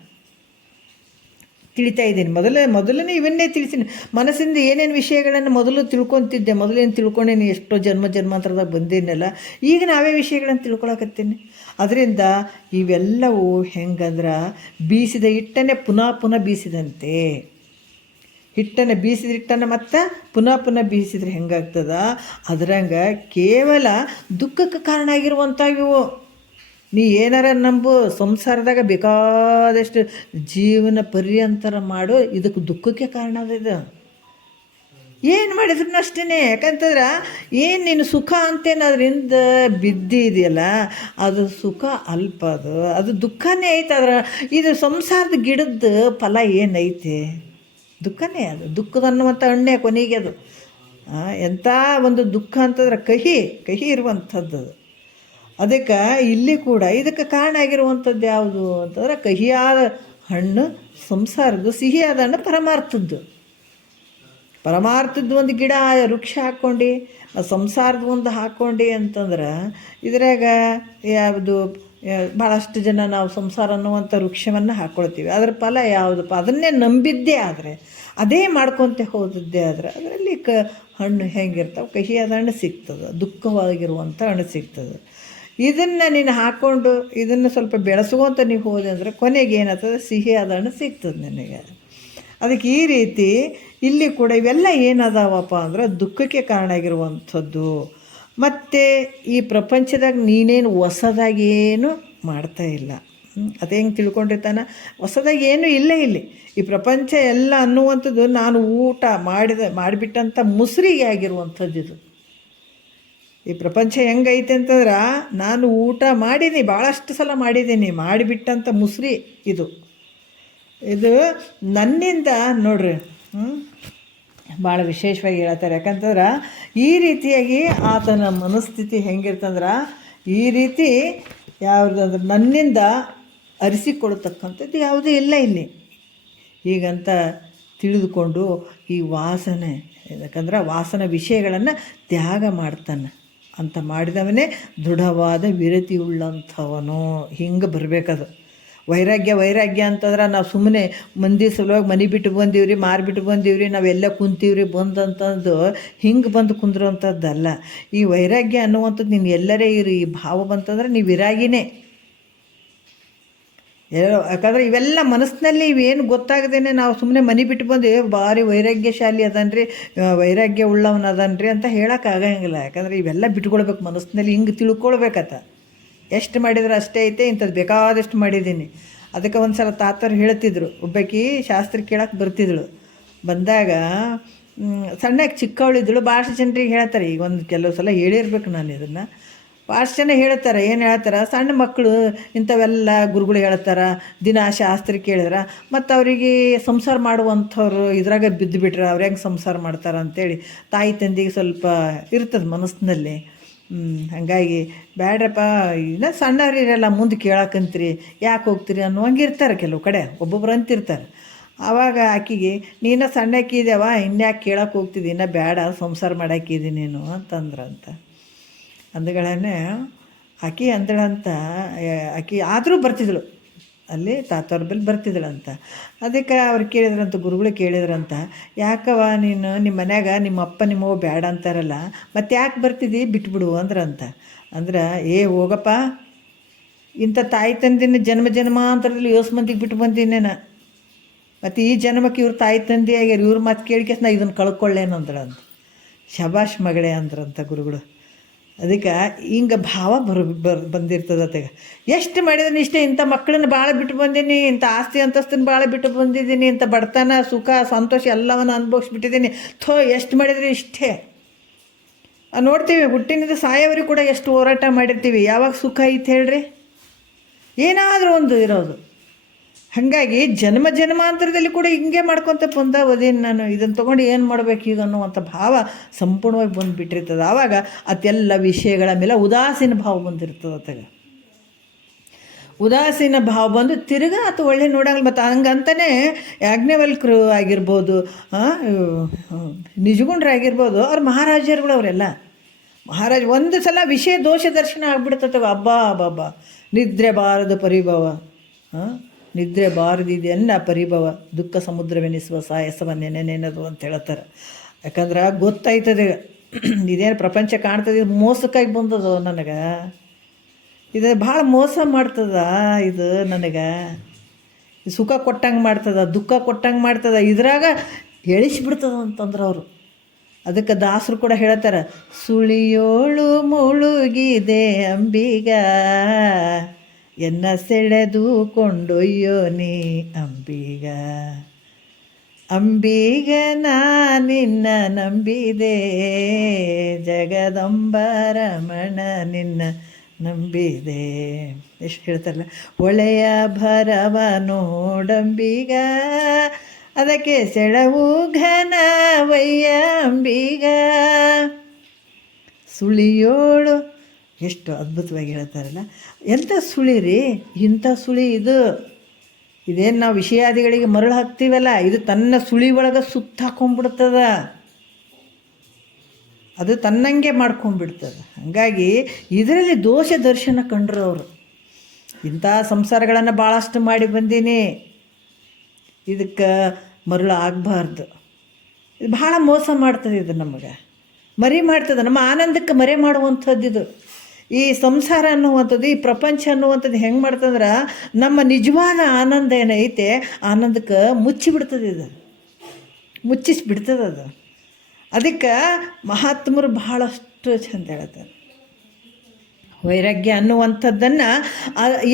ತಿಳಿತಾ ಇದ್ದೀನಿ. ಮೊದಲನೇ ಇವನ್ನೇ ತಿಳಿಸ್ತೀನಿ. ಮನಸ್ಸಿಂದ ಏನೇನು ವಿಷಯಗಳನ್ನು ಮೊದಲು ತಿಳ್ಕೊತಿದ್ದೆ, ಮೊದಲೇನು ತಿಳ್ಕೊಂಡೇನಿ, ಎಷ್ಟೋ ಜನ್ಮಾಂತರದಾಗ ಬಂದೇನಲ್ಲ, ಈಗ ನಾವೇ ವಿಷಯಗಳನ್ನು ತಿಳ್ಕೊಳಕತ್ತೀನಿ. ಅದರಿಂದ ಇವೆಲ್ಲವೂ ಹೆಂಗಂದ್ರೆ ಬೀಸಿದ ಹಿಟ್ಟನ್ನೇ ಪುನಃ ಬೀಸಿದಂತೆ. ಬೀಸಿದ ಹಿಟ್ಟನ್ನು ಮತ್ತು ಪುನಃ ಬೀಸಿದ್ರೆ ಹೆಂಗಾಗ್ತದ, ಅದರಂಗೆ ಕೇವಲ ದುಃಖಕ್ಕೆ ಕಾರಣ ಆಗಿರುವಂಥವು. ನೀ ಏನಾರ ನಂಬು, ಸಂಸಾರದಾಗ ಬೇಕಾದಷ್ಟು ಜೀವನ ಪರ್ಯಂತರ ಮಾಡು, ಇದಕ್ಕೆ ದುಃಖಕ್ಕೆ ಕಾರಣ ಅದ. ಏನು ಮಾಡಿದ್ರು ಅಷ್ಟೇ. ಯಾಕಂತಂದ್ರೆ ಏನು ನೀನು ಸುಖ ಅಂತೇನು ಅದರಿಂದ ಬಿದ್ದಿದೆಯಲ್ಲ, ಅದು ಸುಖ ಅಲ್ಪ, ಅದು ದುಃಖನೇ ಐತೆ. ಇದು ಸಂಸಾರದ ಗಿಡದ ಫಲ ಏನೈತೆ? ದುಃಖನೇ. ಅದು ದುಃಖದ ಅನ್ನುವಂಥ ಹಣ್ಣೆ ಕೊನೆಗೆ ಅದು. ಎಂಥ ಒಂದು ದುಃಖ ಅಂತಂದ್ರೆ ಕಹಿ ಕಹಿ ಇರುವಂಥದ್ದು ಅದು. ಅದಕ್ಕೆ ಇಲ್ಲಿ ಕೂಡ ಇದಕ್ಕೆ ಕಾರಣ ಆಗಿರುವಂಥದ್ದು ಯಾವುದು ಅಂತಂದ್ರೆ ಕಹಿಯಾದ ಹಣ್ಣು ಸಂಸಾರದ್ದು, ಸಿಹಿಯಾದ ಹಣ್ಣು ಪರಮಾರ್ಥದ್ದು. ಪರಮಾರ್ಥದ್ದು ಒಂದು ಗಿಡ ವೃಕ್ಷ ಹಾಕ್ಕೊಂಡು ಸಂಸಾರದ ಒಂದು ಹಾಕ್ಕೊಂಡು ಅಂತಂದ್ರೆ ಇದ್ರಾಗ ಯಾವುದು ಭಾಳಷ್ಟು ಜನ ನಾವು ಸಂಸಾರ ಅನ್ನುವಂಥ ವೃಕ್ಷವನ್ನು ಹಾಕ್ಕೊಳ್ತೀವಿ. ಅದರ ಫಲ ಯಾವುದಪ್ಪ? ಅದನ್ನೇ ನಂಬಿದ್ದೇ ಆದರೆ, ಅದೇ ಮಾಡ್ಕೊತ ಹೋದದ್ದೇ ಆದರೆ ಅದರಲ್ಲಿ ಹಣ್ಣು ಹೆಂಗಿರ್ತಾವೆ, ಕಹಿಯಾದ ಹಣ್ಣು ಸಿಗ್ತದೆ, ದುಃಖವಾಗಿರುವಂಥ ಹಣ್ಣು ಸಿಗ್ತದೆ. ಇದನ್ನು ನೀನು ಹಾಕ್ಕೊಂಡು ಇದನ್ನು ಸ್ವಲ್ಪ ಬೆಳೆಸುವಂತ ನೀವು ಹೋದೆ ಅಂದರೆ ಕೊನೆಗೆ ಏನಾಗ್ತದೆ? ಸಿಹಿಯಾದ ಹಣ್ಣು ಸಿಗ್ತದೆ ನಿನಗೆ. ಅದಕ್ಕೆ ಈ ರೀತಿ ಇಲ್ಲಿ ಕೂಡ ಇವೆಲ್ಲ ಏನದಾವಪ್ಪ ಅಂದ್ರೆ ದುಃಖಕ್ಕೆ ಕಾರಣ ಆಗಿರುವಂಥದ್ದು. ಮತ್ತು ಈ ಪ್ರಪಂಚದಾಗ ನೀನೇನು ಹೊಸದಾಗೇನು ಮಾಡ್ತಾಯಿಲ್ಲ. ಅದು ಹೆಂಗೆ ತಿಳ್ಕೊಂಡಿರ್ತಾನೆ? ಹೊಸದಾಗಿ ಏನೂ ಇಲ್ಲ ಇಲ್ಲಿ. ಈ ಪ್ರಪಂಚ ಎಲ್ಲ ಅನ್ನುವಂಥದ್ದು ನಾನು ಊಟ ಮಾಡಿಬಿಟ್ಟಂಥ ಮುಸ್ರಿಗೆ ಆಗಿರುವಂಥದ್ದು ಇದು. ಈ ಪ್ರಪಂಚ ಹೆಂಗೈತೆ ಅಂತಂದ್ರೆ ನಾನು ಊಟ ಮಾಡೀನಿ, ಭಾಳಷ್ಟು ಸಲ ಮಾಡಿದ್ದೀನಿ, ಮಾಡಿಬಿಟ್ಟಂಥ ಮುಸ್ರಿ ಇದು. ಇದು ನನ್ನಿಂದ ನೋಡ್ರಿ ಭಾಳ ವಿಶೇಷವಾಗಿ ಹೇಳ್ತಾರೆ. ಯಾಕಂತಂದ್ರೆ ಈ ರೀತಿಯಾಗಿ ಆತನ ಮನಸ್ಥಿತಿ ಹೆಂಗಿರ್ತಂದ್ರೆ ಈ ರೀತಿ ಯಾವುದಂದ್ರೆ ನನ್ನಿಂದ ಅರಿಸಿಕೊಡ್ತಕ್ಕಂಥದ್ದು ಯಾವುದೂ ಇಲ್ಲ ಇಲ್ಲಿ. ಹೀಗಂತ ತಿಳಿದುಕೊಂಡು ಈ ವಾಸನೆ, ಯಾಕಂದ್ರೆ ವಾಸನ ವಿಷಯಗಳನ್ನು ತ್ಯಾಗ ಮಾಡ್ತಾನೆ ಅಂತ ಮಾಡಿದವನೇ ದೃಢವಾದ ವಿರತಿ ಉಳ್ಳಂಥವನು. ಹಿಂಗೆ ಬರಬೇಕದು. ವೈರಾಗ್ಯ ಅಂತಂದ್ರೆ ನಾವು ಸುಮ್ಮನೆ ಮಂದಿ ಸಲುವಾಗಿ ಮನೆ ಬಿಟ್ಟು ಬಂದೀವ್ರಿ, ಮಾರಿಬಿಟ್ಟು ಬಂದೀವ್ರಿ, ನಾವೆಲ್ಲ ಕುಂತೀವ್ರಿ ಬಂದಂಥದ್ದು ಹಿಂಗೆ ಬಂದು ಕುಂದ್ರುವಂಥದ್ದಲ್ಲ. ಈ ವೈರಾಗ್ಯ ಅನ್ನುವಂಥದ್ದು ನೀನು ಎಲ್ಲರೇ ಇರು, ಈ ಭಾವ ಬಂತಂದ್ರೆ ನೀವು ವಿರಾಗಿನೇ. ಯಾಕಂದ್ರೆ ಇವೆಲ್ಲ ಮನಸ್ಸಿನಲ್ಲಿ ಇವೇನು ಗೊತ್ತಾಗದೇನೆ ನಾವು ಸುಮ್ಮನೆ ಮನೆ ಬಿಟ್ಟು ಬಂದು ಭಾರಿ ವೈರಾಗ್ಯಶಾಲಿ ಅದನ್ರಿ, ವೈರಾಗ್ಯ ಉಳ್ಳವನು ಅದನ್ರಿ ಅಂತ ಹೇಳೋಕ್ಕಾಗಂಗಿಲ್ಲ. ಯಾಕಂದರೆ ಇವೆಲ್ಲ ಬಿಟ್ಕೊಳ್ಬೇಕು ಮನಸ್ಸಿನಲ್ಲಿ, ಹಿಂಗೆ ತಿಳ್ಕೊಳ್ಬೇಕತ್ತ. ಎಷ್ಟು ಮಾಡಿದ್ರೆ ಅಷ್ಟೇ ಐತೆ, ಇಂಥದ್ದು ಬೇಕಾದಷ್ಟು ಮಾಡಿದ್ದೀನಿ. ಅದಕ್ಕೆ ಒಂದು ಸಲ ತಾತರು ಹೇಳ್ತಿದ್ರು, ಒಬ್ಬಾಕಿ ಶಾಸ್ತ್ರ ಕೇಳಕ್ಕೆ ಬರ್ತಿದ್ಳು. ಬಂದಾಗ ಸಣ್ಣಕ್ಕೆ ಚಿಕ್ಕವಳಿದ್ದಳು. ಭಾಳಷ್ಟು ಜನರಿಗೆ ಹೇಳ್ತಾರೆ, ಈಗ ಒಂದು ಕೆಲವು ಸಲ ಹೇಳಿರ್ಬೇಕು ನಾನು ಇದನ್ನು. ಭಾಳಷ್ಟು ಜನ ಹೇಳ್ತಾರೆ, ಏನು ಹೇಳ್ತಾರೆ, ಸಣ್ಣ ಮಕ್ಕಳು ಇಂಥವೆಲ್ಲ ಗುರುಗಳು ಹೇಳ್ತಾರೆ, ದಿನ ಶಾಸ್ತ್ರ ಕೇಳಿದ್ರೆ ಮತ್ತು ಅವರಿಗೆ ಸಂಸಾರ ಮಾಡುವಂಥವ್ರು ಇದ್ರಾಗ ಬಿದ್ದು ಬಿಟ್ರೆ ಅವ್ರು ಹೆಂಗೆ ಸಂಸಾರ ಮಾಡ್ತಾರೆ ಅಂತೇಳಿ ತಾಯಿ ತಂದೆಗೆ ಸ್ವಲ್ಪ ಇರ್ತದೆ ಮನಸ್ಸಿನಲ್ಲಿ. ಹಾಗಾಗಿ ಬ್ಯಾಡ್ರಪ್ಪ, ಇನ್ನೂ ಸಣ್ಣವ್ರು ಇರಲ್ಲ, ಮುಂದೆ ಕೇಳಕ್ಕಂತೀರಿ, ಯಾಕೆ ಹೋಗ್ತೀರಿ ಅನ್ನುವಂಗೆ ಇರ್ತಾರೆ ಕೆಲವು ಕಡೆ, ಒಬ್ಬೊಬ್ರು ಅಂತಿರ್ತಾರೆ. ಆವಾಗ ಆಕಿಗೆ ನೀನು ಸಣ್ಣಕ್ಕಿದ್ಯಾವ, ಇನ್ಯಾಕೆ ಕೇಳಕ್ಕೆ ಹೋಗ್ತಿದ್ದಿ, ಇನ್ನೂ ಬೇಡ ಸಂಸಾರ ಮಾಡಾಕಿದ್ದೀನಿ ನೀನು ಅಂತಂದ್ರಂತ. ಅಂದಗಳನ್ನೇ ಆಕೆ ಅಂದಳಂತ. ಆಕೆ ಆದರೂ ಬರ್ತಿದ್ಳು ಅಲ್ಲಿ ತಾತವ್ರ ಬಲ್ಲಿ ಬರ್ತಿದ್ದಳಂತ. ಅದಕ್ಕೆ ಅವ್ರು ಕೇಳಿದ್ರಂತ, ಗುರುಗಳು ಕೇಳಿದ್ರಂತ, ಯಾಕವ ನೀನು ನಿಮ್ಮ ಮನ್ಯಾಗ ನಿಮ್ಮ ಅಪ್ಪ ನಿಮ್ಮವ್ವ ಬೇಡ ಅಂತಾರಲ್ಲ, ಮತ್ತು ಯಾಕೆ ಬರ್ತಿದ್ದಿ, ಬಿಟ್ಬಿಡು ಅಂದ್ರಂತ. ಅಂದ್ರೆ ಹೋಗಪ್ಪ, ಇಂಥ ತಾಯಿ ತಂದಿನ ಜನ್ಮಾಂತರದಲ್ಲಿ ಯೋಸ್ ಮಂದಿಗೆ ಬಿಟ್ಟು ಬಂದೀನೇನ, ಮತ್ತು ಈ ಜನ್ಮಕ್ಕೆ ಇವ್ರು ತಾಯಿ ತಂದೆ ಆಗ್ಯಾರ, ಇವ್ರ ಮಾತು ಕೇಳಿಕೆಸ್ ನಾ ಇದನ್ನು ಕಳ್ಕೊಳ್ಳೇನು ಅಂದ್ರಂತ. ಶಬಾಷ್ ಮಗಳೇ ಅಂದ್ರಂತ ಗುರುಗಳು. ಅದಕ್ಕೆ ಹಿಂಗೆ ಭಾವ ಬಂದಿರ್ತದೆ. ಎಷ್ಟು ಮಾಡಿದ್ರೆ ಇಷ್ಟೇ, ಇಂಥ ಮಕ್ಕಳನ್ನ ಭಾಳ ಬಿಟ್ಟು ಬಂದೀನಿ, ಇಂಥ ಆಸ್ತಿ ಅಂತಸ್ತನ್ನು ಭಾಳ ಬಿಟ್ಟು ಬಂದಿದ್ದೀನಿ, ಇಂಥ ಬಡತನ ಸುಖ ಸಂತೋಷ ಎಲ್ಲವನ್ನು ಅನುಭವಿಸ್ಬಿಟ್ಟಿದ್ದೀನಿ, ಎಷ್ಟು ಮಾಡಿದರೆ ಇಷ್ಟೇ. ನೋಡ್ತೀವಿ ಹುಟ್ಟಿನಿಂದ ಸಾಯೋವರೆಗೂ ಕೂಡ ಎಷ್ಟು ಹೋರಾಟ ಮಾಡಿರ್ತೀವಿ, ಯಾವಾಗ ಸುಖ ಐತೆ ಹೇಳ್ರಿ? ಏನಾದರೂ ಒಂದು ಇರೋದು. ಹಾಗಾಗಿ ಜನ್ಮಾಂತರದಲ್ಲಿ ಕೂಡ ಹಿಂಗೆ ಮಾಡ್ಕೊತ ಬಂದವದೇನು ನಾನು, ಇದನ್ನು ತೊಗೊಂಡು ಏನು ಮಾಡಬೇಕು ಈಗ ಅನ್ನುವಂಥ ಭಾವ ಸಂಪೂರ್ಣವಾಗಿ ಬಂದುಬಿಟ್ಟಿರ್ತದೆ. ಆವಾಗ ಅದೆಲ್ಲ ವಿಷಯಗಳ ಮೇಲೆ ಉದಾಸೀನ ಭಾವ ಬಂದಿರ್ತದೆ. ಉದಾಸೀನ ಭಾವ ಬಂದು ತಿರುಗಾ ಅಥವಾ ಒಳ್ಳೆ ನೋಡಂಗಿಲ್ಲ. ಮತ್ತು ಹಂಗಂತಲೇ ಯಾಜ್ಞವಲ್ಕ್ರು ಆಗಿರ್ಬೋದು, ನಿಜಗುಂಡ್ರಾಗಿರ್ಬೋದು, ಅವ್ರು ಮಹಾರಾಜರುಗಳು ಅವರೆಲ್ಲ ಒಂದು ಸಲ ವಿಷಯ ದೋಷ ದರ್ಶನ ಆಗ್ಬಿಡ್ತವೆ. ಅಬ್ಬಾ ನಿದ್ರೆ ಬಾರದ ಪರಿಭವ, ನಿದ್ರೆ ಬಾರದಿದೆಯಲ್ಲ ಪರಿಭವ, ದುಃಖ ಸಮುದ್ರವೆನಿಸುವ ಸಾಯಸವನ್ನೆನೆನೆನದು ಅಂತ ಹೇಳ್ತಾರೆ. ಯಾಕಂದ್ರೆ ಗೊತ್ತಾಯ್ತದೆ ಇದೇನು ಪ್ರಪಂಚ ಕಾಣ್ತದೆ, ಇದು ಮೋಸಕ್ಕಾಗಿ ಬಂದದು ನನಗೆ, ಇದು ಭಾಳ ಮೋಸ ಮಾಡ್ತದ, ಇದು ನನಗೆ ಸುಖ ಕೊಟ್ಟಂಗೆ ಮಾಡ್ತದ, ದುಃಖ ಕೊಟ್ಟಂಗೆ ಮಾಡ್ತದ, ಇದ್ರಾಗ ಎಳಿಸಿಬಿಡ್ತದ ಅಂತಂದ್ರೆ ಅವರು. ಅದಕ್ಕೆ ದಾಸರು ಕೂಡ ಹೇಳ್ತಾರೆ, ಸುಳಿಯೋಳು ಮುಳುಗಿದೆ ಅಂಬಿಗ ಎನ್ನ ಸೆಳೆದು ಕೊಂಡೊಯ್ಯೋ ನೀ ಅಂಬಿಗ. ಅಂಬಿಗ ನಿನ್ನ ನಂಬಿದೆ, ಜಗದಂಬರಮಣ ನಿನ್ನ ನಂಬಿದೆ. ಎಷ್ಟು ಹೇಳ್ತಾರಲ್ಲ, ಒಳೆಯ ಭರವ ನೋಡಂಬಿಗ, ಅದಕ್ಕೆ ಸೆಳವು ಘನವಯ್ಯ ಅಂಬಿಗ. ಸುಳಿಯೋಳು, ಎಷ್ಟು ಅದ್ಭುತವಾಗಿ ಹೇಳ್ತಾರಲ್ಲ. ಎಂಥ ಸುಳಿ ರೀ, ಇಂಥ ಸುಳಿ ಇದು. ಇದೇನು ನಾವು ವಿಷಯಾದಿಗಳಿಗೆ ಮರಳು ಹಾಕ್ತೀವಲ್ಲ, ಇದು ತನ್ನ ಸುಳಿ ಒಳಗೆ ಸುತ್ತ ಹಾಕೊಂಡ್ಬಿಡ್ತದ, ಅದು ತನ್ನಂಗೆ ಮಾಡ್ಕೊಂಡ್ಬಿಡ್ತದೆ. ಹಾಗಾಗಿ ಇದರಲ್ಲಿ ದೋಷ ದರ್ಶನ ಕಂಡ್ರು ಅವರು. ಇಂಥ ಸಂಸಾರಗಳನ್ನು ಭಾಳಷ್ಟು ಮಾಡಿ ಬಂದೀನಿ, ಇದಕ್ಕೆ ಮರಳು ಆಗಬಾರ್ದು. ಇದು ಭಾಳ ಮೋಸ ಮಾಡ್ತದೆ, ಇದು ನಮಗೆ ಮರಿ ಮಾಡ್ತದೆ, ನಮ್ಮ ಆನಂದಕ್ಕೆ ಮರೆ ಮಾಡುವಂಥದ್ದು ಇದು. ಈ ಸಂಸಾರ ಅನ್ನುವಂಥದ್ದು, ಈ ಪ್ರಪಂಚ ಅನ್ನುವಂಥದ್ದು ಹೆಂಗೆ ಮಾಡ್ತಂದ್ರೆ ನಮ್ಮ ನಿಜವಾದ ಆನಂದ ಏನೈತೆ ಆನಂದಕ್ಕೆ ಮುಚ್ಚಿಬಿಡ್ತದೆ, ಇದು ಮುಚ್ಚಿಸ್ಬಿಡ್ತದೆ ಅದು. ಅದಕ್ಕೆ ಮಹಾತ್ಮರು ಬಹಳಷ್ಟು ಚಂದ ಹೇಳ್ತಾರೆ, ವೈರಾಗ್ಯ ಅನ್ನುವಂಥದ್ದನ್ನು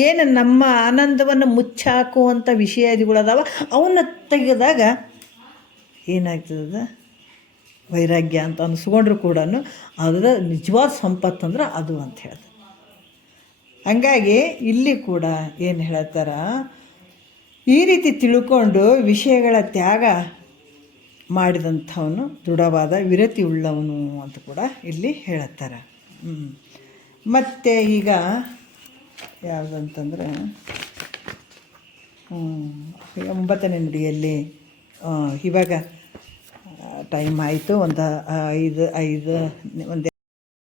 ಏನು ನಮ್ಮ ಆನಂದವನ್ನು ಮುಚ್ಚಾಕುವಂಥ ವಿಷಯಾದಿಗಳದಾವ ಅವನ್ನ ತೆಗೆದಾಗ ಏನಾಗ್ತದ, ವೈರಾಗ್ಯ ಅಂತ ಅನಿಸ್ಕೊಂಡ್ರು ಕೂಡ ಅದರ ನಿಜವಾದ ಸಂಪತ್ತಂದ್ರೆ ಅದು ಅಂತ ಹೇಳ್ತಾರೆ. ಹಂಗಾಗಿ ಇಲ್ಲಿ ಕೂಡ ಏನು ಹೇಳ್ತಾರ, ಈ ರೀತಿ ತಿಳ್ಕೊಂಡು ವಿಷಯಗಳ ತ್ಯಾಗ ಮಾಡಿದಂಥವನು ದೃಢವಾದ ವಿರತಿ ಉಳ್ಳವನು ಅಂತ ಕೂಡ ಇಲ್ಲಿ ಹೇಳುತ್ತಾರೆ. ಮತ್ತು ಈಗ ಯಾವುದಂತಂದ್ರೆ 9ನೇ ನುಡಿಯಲ್ಲಿ ಇವಾಗ ಟೈಮ್ ಆಯಿತು, ಒಂದು 5 ಒಂದು